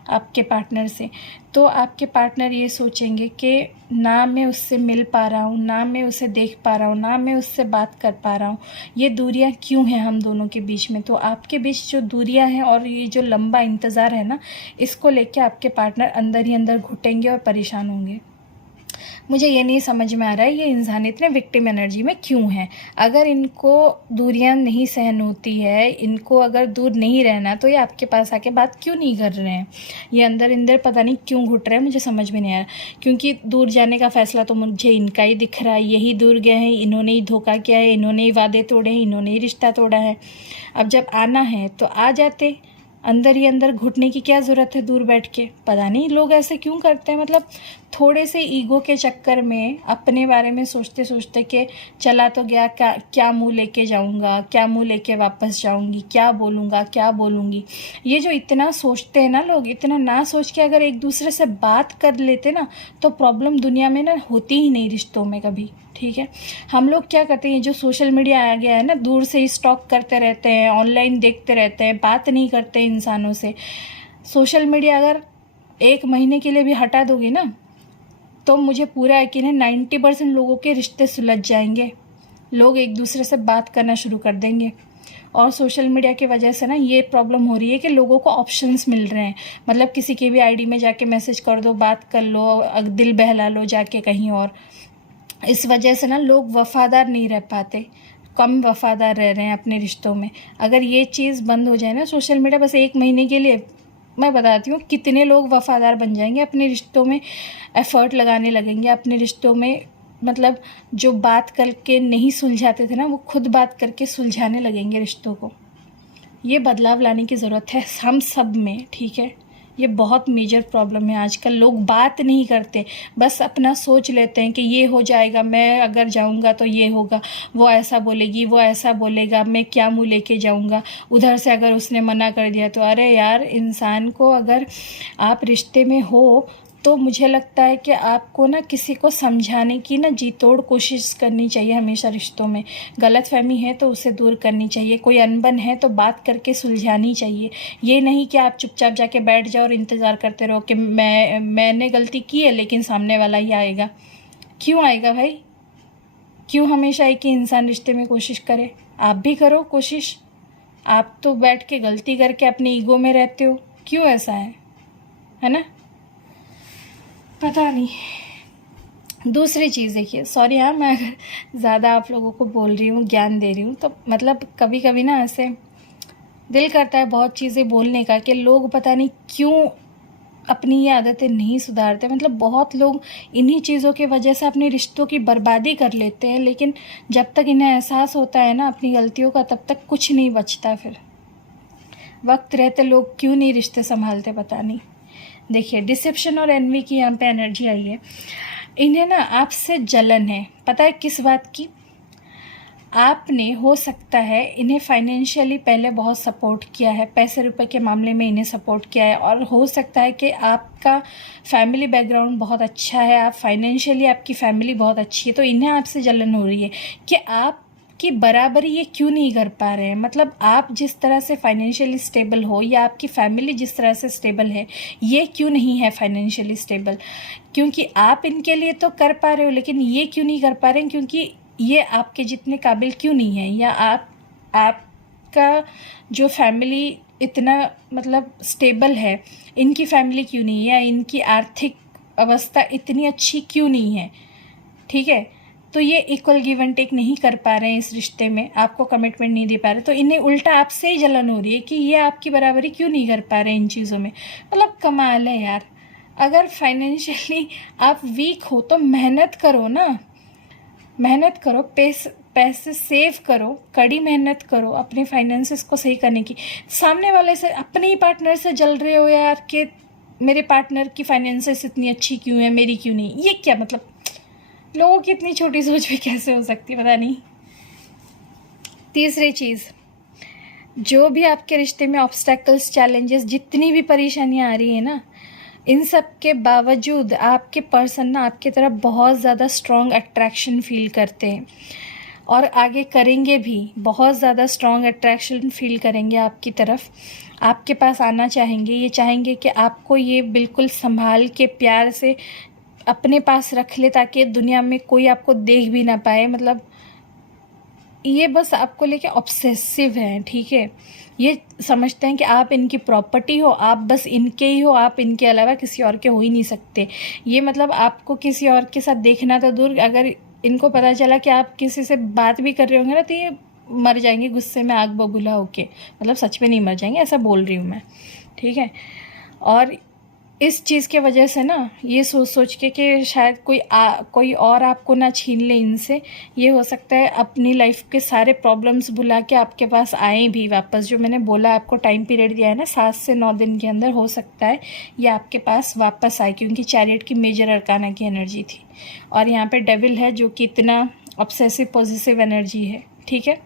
आपके पार्टनर से। तो आपके पार्टनर ये सोचेंगे कि ना मैं उससे मिल पा रहा हूँ, ना मैं उसे देख पा रहा हूँ, ना मैं उससे बात कर पा रहा हूँ, ये दूरियाँ क्यों हैं हम दोनों के बीच में। तो आपके बीच जो दूरियाँ हैं और ये जो लंबा इंतज़ार है ना, इसको लेके आपके पार्टनर अंदर ही अंदर घुटेंगे और परेशान होंगे। मुझे ये नहीं समझ में आ रहा है ये इंसान इतने विक्टिम एनर्जी में क्यों है। अगर इनको दूरियां नहीं सहन होती है, इनको अगर दूर नहीं रहना, तो ये आपके पास आके बात क्यों नहीं कर रहे हैं। ये अंदर अंदर पता नहीं क्यों घुट रहे हैं, मुझे समझ में नहीं आ रहा। क्योंकि दूर जाने का फ़ैसला तो मुझे इनका ही दिख रहा है, यही दूर गए हैं, इन्होंने ही धोखा किया है, इन्होंने ही वादे तोड़े हैं, इन्होंने ही रिश्ता तोड़ा है। अब जब आना है तो आ जाते, अंदर ही अंदर घुटने की क्या ज़रूरत है दूर बैठ के। पता नहीं लोग ऐसे क्यों करते हैं, मतलब थोड़े से ईगो के चक्कर में अपने बारे में सोचते सोचते कि चला तो गया, क्या मुंह लेके जाऊंगा, क्या मुंह लेके वापस जाऊंगी, क्या बोलूँगा, क्या बोलूँगी। ये जो इतना सोचते हैं ना लोग, इतना ना सोच के अगर एक दूसरे से बात कर लेते ना, तो प्रॉब्लम दुनिया में ना होती ही नहीं रिश्तों में कभी। ठीक है, हम लोग क्या करते हैं, जो सोशल मीडिया आ गया है ना, दूर से ही स्टॉक करते रहते हैं, ऑनलाइन देखते रहते हैं, बात नहीं करते इंसानों से। सोशल मीडिया अगर 1 महीने के लिए भी हटा दोगे ना, तो मुझे पूरा यकीन है 90% लोगों के रिश्ते सुलझ जाएंगे, लोग एक दूसरे से बात करना शुरू कर देंगे। और सोशल मीडिया की वजह से ना ये प्रॉब्लम हो रही है कि लोगों को ऑप्शंस मिल रहे हैं, मतलब किसी की भी आईडी में जाके मैसेज कर दो, बात कर लो, दिल बहला लो जाके कहीं और। इस वजह से ना लोग वफ़ादार नहीं रह पाते, कम वफ़ादार रह रहे हैं अपने रिश्तों में। अगर ये चीज़ बंद हो जाए ना, सोशल मीडिया बस 1 महीने के लिए, मैं बताती हूँ कितने लोग वफ़ादार बन जाएंगे, अपने रिश्तों में एफ़र्ट लगाने लगेंगे, अपने रिश्तों में मतलब जो बात करके नहीं सुलझाते थे ना, वो खुद बात करके सुलझाने लगेंगे रिश्तों को। ये बदलाव लाने की ज़रूरत है हम सब में। ठीक है, ये बहुत मेजर प्रॉब्लम है आजकल। लोग बात नहीं करते, बस अपना सोच लेते हैं कि ये हो जाएगा, मैं अगर जाऊंगा तो ये होगा, वो ऐसा बोलेगी, वो ऐसा बोलेगा, मैं क्या मुंह लेके जाऊंगा। उधर से अगर उसने मना कर दिया तो अरे यार, इंसान को अगर आप रिश्ते में हो तो मुझे लगता है कि आपको ना किसी को समझाने की ना जी तोड़ कोशिश करनी चाहिए हमेशा रिश्तों में। गलतफहमी है तो उसे दूर करनी चाहिए, कोई अनबन है तो बात करके सुलझानी चाहिए। ये नहीं कि आप चुपचाप जाके बैठ जाओ और इंतज़ार करते रहो कि मैंने गलती की है लेकिन सामने वाला ही आएगा। क्यों आएगा भाई, क्यों हमेशा एक ही इंसान रिश्ते में कोशिश करे। आप भी करो कोशिश, आप तो बैठ के गलती करके अपने ईगो में रहते हो, क्यों ऐसा है ना। पता नहीं। दूसरी चीज़ देखिए, सॉरी हाँ, मैं अगर ज़्यादा आप लोगों को बोल रही हूँ, ज्ञान दे रही हूँ, तो मतलब कभी कभी ना ऐसे दिल करता है बहुत चीज़ें बोलने का कि लोग पता नहीं क्यों अपनी ये आदतें नहीं सुधारते। मतलब बहुत लोग इन्हीं चीज़ों की वजह से अपने रिश्तों की बर्बादी कर लेते हैं, लेकिन जब तक इन्हें एहसास होता है ना अपनी गलतियों का, तब तक कुछ नहीं बचता। फिर वक्त रहते लोग क्यों नहीं रिश्ते संभालते, पता नहीं। देखिए, डिसेप्शन और एनवी की यहाँ पे एनर्जी आई है। इन्हें ना आपसे जलन है, पता है किस बात की। आपने हो सकता है इन्हें फाइनेंशियली पहले बहुत सपोर्ट किया है, पैसे रुपए के मामले में इन्हें सपोर्ट किया है, और हो सकता है कि आपका फैमिली बैकग्राउंड बहुत अच्छा है, आप फाइनेंशियली आपकी फैमिली बहुत अच्छी है, तो इन्हें आपसे जलन हो रही है कि आप की बराबरी ये क्यों नहीं कर पा रहे हैं। मतलब आप जिस तरह से फाइनेंशियली स्टेबल हो, या आपकी फैमिली जिस तरह से स्टेबल है, ये क्यों नहीं है फाइनेंशियली स्टेबल। क्योंकि आप इनके लिए तो कर पा रहे हो, लेकिन ये क्यों नहीं कर पा रहे हैं, क्योंकि ये आपके जितने काबिल क्यों नहीं है, या आपका जो फैमिली इतना मतलब स्टेबल है, इनकी फैमिली क्यों नहीं है, या इनकी आर्थिक अवस्था इतनी अच्छी क्यों नहीं है। ठीक है, तो ये इक्वल गिव एंड टेक नहीं कर पा रहे हैं इस रिश्ते में, आपको कमिटमेंट नहीं दे पा रहे, तो इन्हें उल्टा आपसे ही जलन हो रही है कि ये आपकी बराबरी क्यों नहीं कर पा रहे इन चीज़ों में। मतलब कमाल है यार। अगर फाइनेंशियली आप वीक हो तो मेहनत करो ना, मेहनत करो, पैसे सेव करो, कड़ी मेहनत करो अपने फाइनेंसेस को सही करने की। सामने वाले से, अपने ही पार्टनर से जल रहे हो यार कि मेरे पार्टनर की फाइनेंसेस इतनी अच्छी क्यों है, मेरी क्यों नहीं। ये क्या मतलब, लोगों की इतनी छोटी सोच भी कैसे हो सकती है, पता नहीं। तीसरी चीज़ जो भी आपके रिश्ते में ऑब्स्टैकल्स, चैलेंजेस, जितनी भी परेशानियाँ आ रही है ना, इन सब के बावजूद आपके पर्सन ना आपकी तरफ बहुत ज़्यादा स्ट्रॉन्ग अट्रैक्शन फील करते हैं और आगे करेंगे भी। बहुत ज़्यादा स्ट्रॉन्ग अट्रैक्शन फील करेंगे आपकी तरफ, आपके पास आना चाहेंगे। ये चाहेंगे कि आपको ये बिल्कुल संभाल के प्यार से अपने पास रख ले, ताकि दुनिया में कोई आपको देख भी ना पाए। मतलब ये बस आपको लेके ऑब्सेसिव हैं, ठीक है। ये समझते हैं कि आप इनकी प्रॉपर्टी हो, आप बस इनके ही हो, आप इनके अलावा किसी और के हो ही नहीं सकते। ये मतलब आपको किसी और के साथ देखना तो दूर, अगर इनको पता चला कि आप किसी से बात भी कर रहे होंगे ना, तो ये मर जाएंगे गुस्से में, आग बबूला होके। मतलब सच में नहीं मर जाएंगे, ऐसा बोल रही हूँ मैं, ठीक है। और इस चीज़ के वजह से ना, ये सोच सोच के कि शायद कोई और आपको ना छीन ले इनसे, ये हो सकता है अपनी लाइफ के सारे प्रॉब्लम्स भुला के आपके पास आए भी वापस। जो मैंने बोला आपको टाइम पीरियड दिया है ना, 7 से 9 दिन के अंदर हो सकता है ये आपके पास वापस आए, क्योंकि चैरियट की मेजर अरकाना की एनर्जी थी और यहाँ पे डेविल है जो कि इतना ऑब्सेसिव पॉजिटिव एनर्जी है, ठीक है।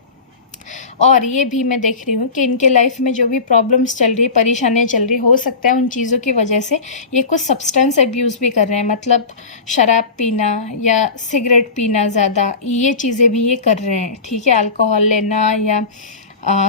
और ये भी मैं देख रही हूँ कि इनके लाइफ में जो भी प्रॉब्लम्स चल रही है, परेशानियाँ चल रही, हो सकता है उन चीज़ों की वजह से ये कुछ सब्सटेंस अब्यूज़ भी कर रहे हैं। मतलब शराब पीना या सिगरेट पीना ज़्यादा, ये चीज़ें भी ये कर रहे हैं, ठीक है। अल्कोहल लेना या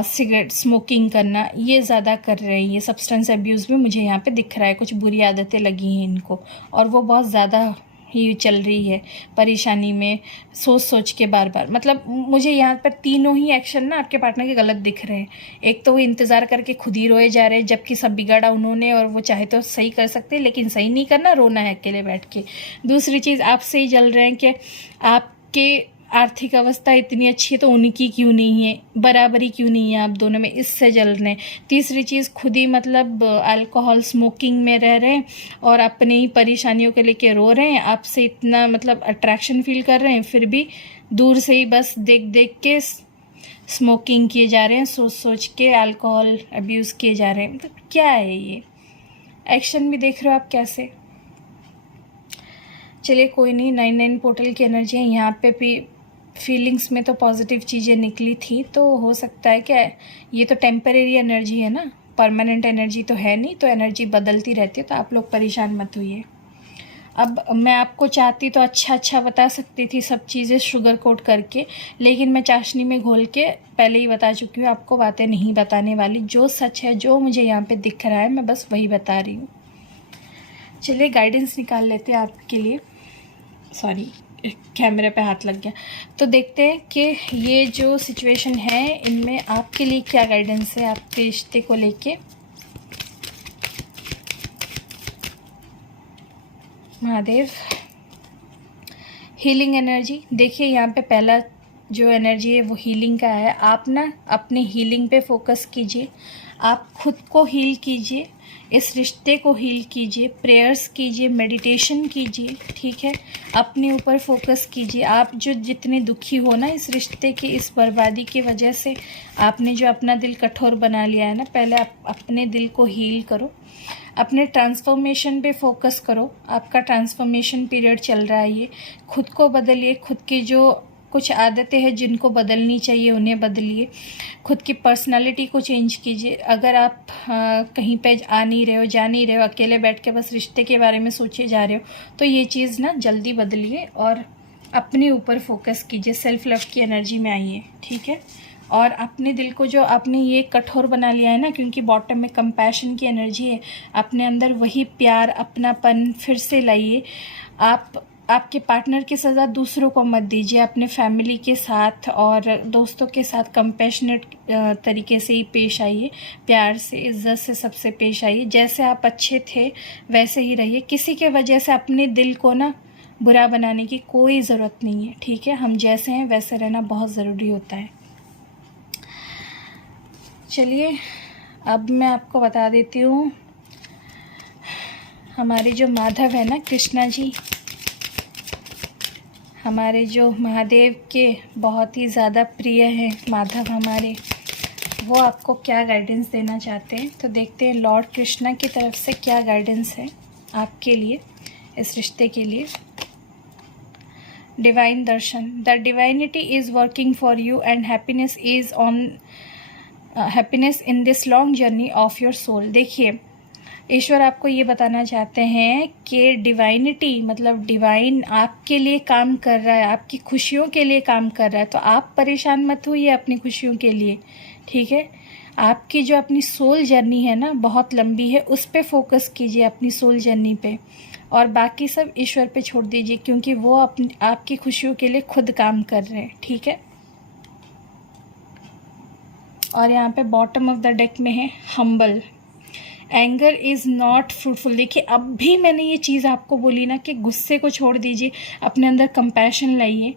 सिगरेट स्मोकिंग करना, ये ज़्यादा कर रहे हैं। ये सब्सटेंस अब्यूज़ भी मुझे यहाँ पे दिख रहा है, कुछ बुरी आदतें लगी हैं इनको और वो बहुत ज़्यादा ही चल रही है परेशानी में, सोच सोच के बार बार। मतलब मुझे यहाँ पर तीनों ही एक्शन ना आपके पार्टनर के गलत दिख रहे हैं। एक तो वो इंतज़ार करके खुद ही रोए जा रहे हैं, जबकि सब बिगाड़ा उन्होंने और वो चाहे तो सही कर सकते हैं, लेकिन सही नहीं करना, रोना है अकेले बैठ के। दूसरी चीज़, आपसे ही जल रहे हैं कि आपके आर्थिक अवस्था इतनी अच्छी है तो उनकी क्यों नहीं है, बराबरी क्यों नहीं है आप दोनों में, इससे जल रहे हैं। तीसरी चीज़, खुद ही मतलब अल्कोहल स्मोकिंग में रह रहे हैं और अपने ही परेशानियों के लेके रो रहे हैं। आपसे इतना मतलब अट्रैक्शन फील कर रहे हैं, फिर भी दूर से ही बस देख देख के स्मोकिंग किए जा रहे हैं, सोच सोच के अल्कोहल अब्यूज़ किए जा रहे हैं। मतलब क्या है ये एक्शन भी देख रहे हो आप कैसे। चलिए कोई नहीं, 9 पोर्टल की एनर्जी है यहाँ पे भी। फीलिंग्स में तो पॉजिटिव चीज़ें निकली थी, तो हो सकता है कि ये तो टेम्परेरी एनर्जी है ना, परमानेंट एनर्जी तो है नहीं, तो एनर्जी बदलती रहती है, तो आप लोग परेशान मत होइए। अब मैं आपको चाहती तो अच्छा बता सकती थी सब चीज़ें शुगर कोट करके, लेकिन मैं चाशनी में घोल के पहले ही बता चुकी हूँ, आपको बातें नहीं बताने वाली। जो सच है, जो मुझे यहाँ पे दिख रहा है, मैं बस वही बता रही हूँ। चलिए गाइडेंस निकाल लेते हैं आपके लिए। सॉरी, कैमरे पे हाथ लग गया। तो देखते हैं कि ये जो सिचुएशन है इनमें आपके लिए क्या गाइडेंस है आपके रिश्ते को लेके। Mahadev, healing energy. देखिए यहाँ पे पहला जो एनर्जी है वो हीलिंग का है। आप ना अपनी हीलिंग पे फोकस कीजिए, आप खुद को हील कीजिए, इस रिश्ते को हील कीजिए, प्रेयर्स कीजिए, मेडिटेशन कीजिए, ठीक है। अपने ऊपर फोकस कीजिए। आप जो जितने दुखी हो ना इस रिश्ते की, इस बर्बादी की वजह से, आपने जो अपना दिल कठोर बना लिया है ना, पहले आप अपने दिल को हील करो, अपने ट्रांसफॉर्मेशन पे फोकस करो। आपका ट्रांसफॉर्मेशन पीरियड चल रहा है ये। खुद को बदलिए, खुद की जो कुछ आदतें हैं जिनको बदलनी चाहिए उन्हें बदलिए, खुद की पर्सनालिटी को चेंज कीजिए। अगर आप कहीं पे आ नहीं रहे हो, जा नहीं रहे हो, अकेले बैठ के बस रिश्ते के बारे में सोचे जा रहे हो, तो ये चीज़ ना जल्दी बदलिए और अपने ऊपर फोकस कीजिए, सेल्फ लव की एनर्जी में आइए, ठीक है। और अपने दिल को जो आपने ये कठोर बना लिया है ना, क्योंकि बॉटम में कंपैशन की एनर्जी है, अपने अंदर वही प्यार, अपनापन फिर से लाइए। आप आपके पार्टनर की सज़ा दूसरों को मत दीजिए, अपने फैमिली के साथ और दोस्तों के साथ कंपैशनेट तरीके से ही पेश आइए, प्यार से, इज्जत से सबसे पेश आइए। जैसे आप अच्छे थे वैसे ही रहिए। किसी के वजह से अपने दिल को ना बुरा बनाने की कोई ज़रूरत नहीं है, ठीक है। हम जैसे हैं वैसे रहना बहुत ज़रूरी होता है। चलिए अब मैं आपको बता देती हूँ, हमारे जो माधव है ना, कृष्णा जी, हमारे जो महादेव के बहुत ही ज़्यादा प्रिय हैं माधव हमारे, वो आपको क्या गाइडेंस देना चाहते हैं। तो देखते हैं लॉर्ड कृष्णा की तरफ से क्या गाइडेंस है आपके लिए, इस रिश्ते के लिए। Divine darshan. The divinity is working for you and happiness is on happiness in this long journey of your soul. देखिए, ईश्वर आपको ये बताना चाहते हैं कि डिवाइनिटी मतलब डिवाइन आपके लिए काम कर रहा है, आपकी खुशियों के लिए काम कर रहा है। तो आप परेशान मत होइए अपनी खुशियों के लिए, ठीक है। आपकी जो अपनी सोल जर्नी है ना, बहुत लंबी है, उस पे फोकस कीजिए, अपनी सोल जर्नी पे, और बाकी सब ईश्वर पे छोड़ दीजिए, क्योंकि वो आपकी खुशियों के लिए खुद काम कर रहे हैं, ठीक है। और यहाँ पे बॉटम ऑफ द डेक में है humble. Anger is not fruitful. देखिए, अब भी मैंने ये चीज़ आपको बोली ना कि गुस्से को छोड़ दीजिए, अपने अंदर कंपैशन लाइए,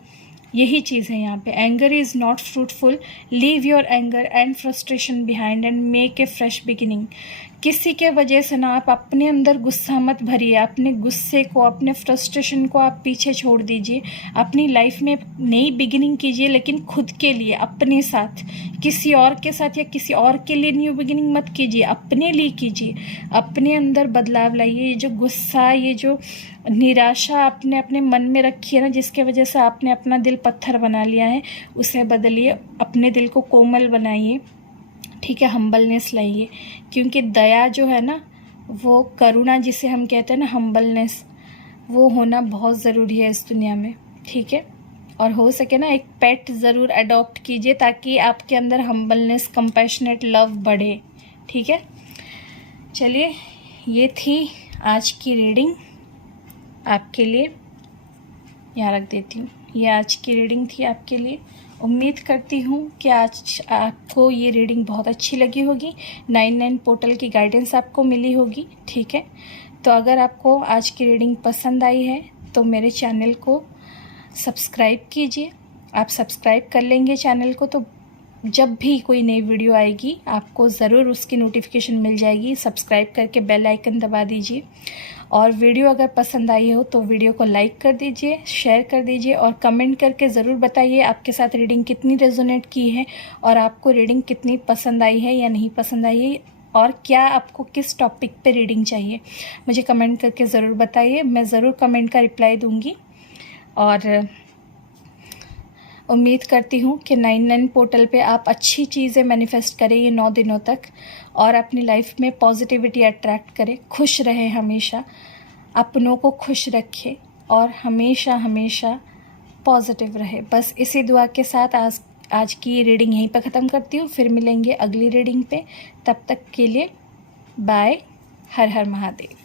यही चीज़ है यहाँ पे। Anger is not fruitful, leave your anger and frustration behind and make a fresh beginning. किसी के वजह से ना आप अपने अंदर गुस्सा मत भरिए, अपने गुस्से को, अपने फ्रस्ट्रेशन को आप पीछे छोड़ दीजिए। अपनी लाइफ में नई बिगिनिंग कीजिए, लेकिन खुद के लिए, अपने साथ। किसी और के साथ या किसी और के लिए न्यू बिगिनिंग मत कीजिए, अपने लिए कीजिए। अपने अंदर बदलाव लाइए। ये जो गुस्सा, ये जो निराशा आपने अपने मन में रखी है ना, जिसके वजह से आपने अपना दिल पत्थर बना लिया है, उसे बदलिए, अपने दिल को कोमल बनाइए, ठीक है। हम्बलनेस लाइए, क्योंकि दया जो है ना, वो करुणा जिसे हम कहते हैं ना, हम्बलनेस, वो होना बहुत ज़रूरी है इस दुनिया में, ठीक है। और हो सके ना एक पेट ज़रूर अडॉप्ट कीजिए, ताकि आपके अंदर हम्बलनेस, कंपैशनेट लव बढ़े, ठीक है। चलिए, ये थी आज की रीडिंग आपके लिए, यहाँ रख देती हूँ। ये आज की रीडिंग थी आपके लिए। उम्मीद करती हूँ कि आज आपको ये रीडिंग बहुत अच्छी लगी होगी। 99 पोर्टल की गाइडेंस आपको मिली होगी, ठीक है। तो अगर आपको आज की रीडिंग पसंद आई है तो मेरे चैनल को सब्सक्राइब कीजिए। आप सब्सक्राइब कर लेंगे चैनल को तो जब भी कोई नई वीडियो आएगी आपको ज़रूर उसकी नोटिफिकेशन मिल जाएगी। सब्सक्राइब करके बेल आइकन दबा दीजिए। और वीडियो अगर पसंद आई हो तो वीडियो को लाइक कर दीजिए, शेयर कर दीजिए, और कमेंट करके ज़रूर बताइए आपके साथ रीडिंग कितनी रेजोनेट की है, और आपको रीडिंग कितनी पसंद आई है या नहीं पसंद आई है, और क्या आपको किस टॉपिक पे रीडिंग चाहिए, मुझे कमेंट करके ज़रूर बताइए। मैं ज़रूर कमेंट का रिप्लाई दूँगी। और उम्मीद करती हूँ कि 99 पोर्टल पे आप अच्छी चीज़ें मैनिफेस्ट करें ये 9 दिनों तक, और अपनी लाइफ में पॉजिटिविटी अट्रैक्ट करें, खुश रहें, हमेशा अपनों को खुश रखें, और हमेशा हमेशा पॉजिटिव रहे। बस इसी दुआ के साथ आज की ये रीडिंग यहीं पर ख़त्म करती हूँ। फिर मिलेंगे अगली रीडिंग पे, तब तक के लिए बाय। हर हर महादेव।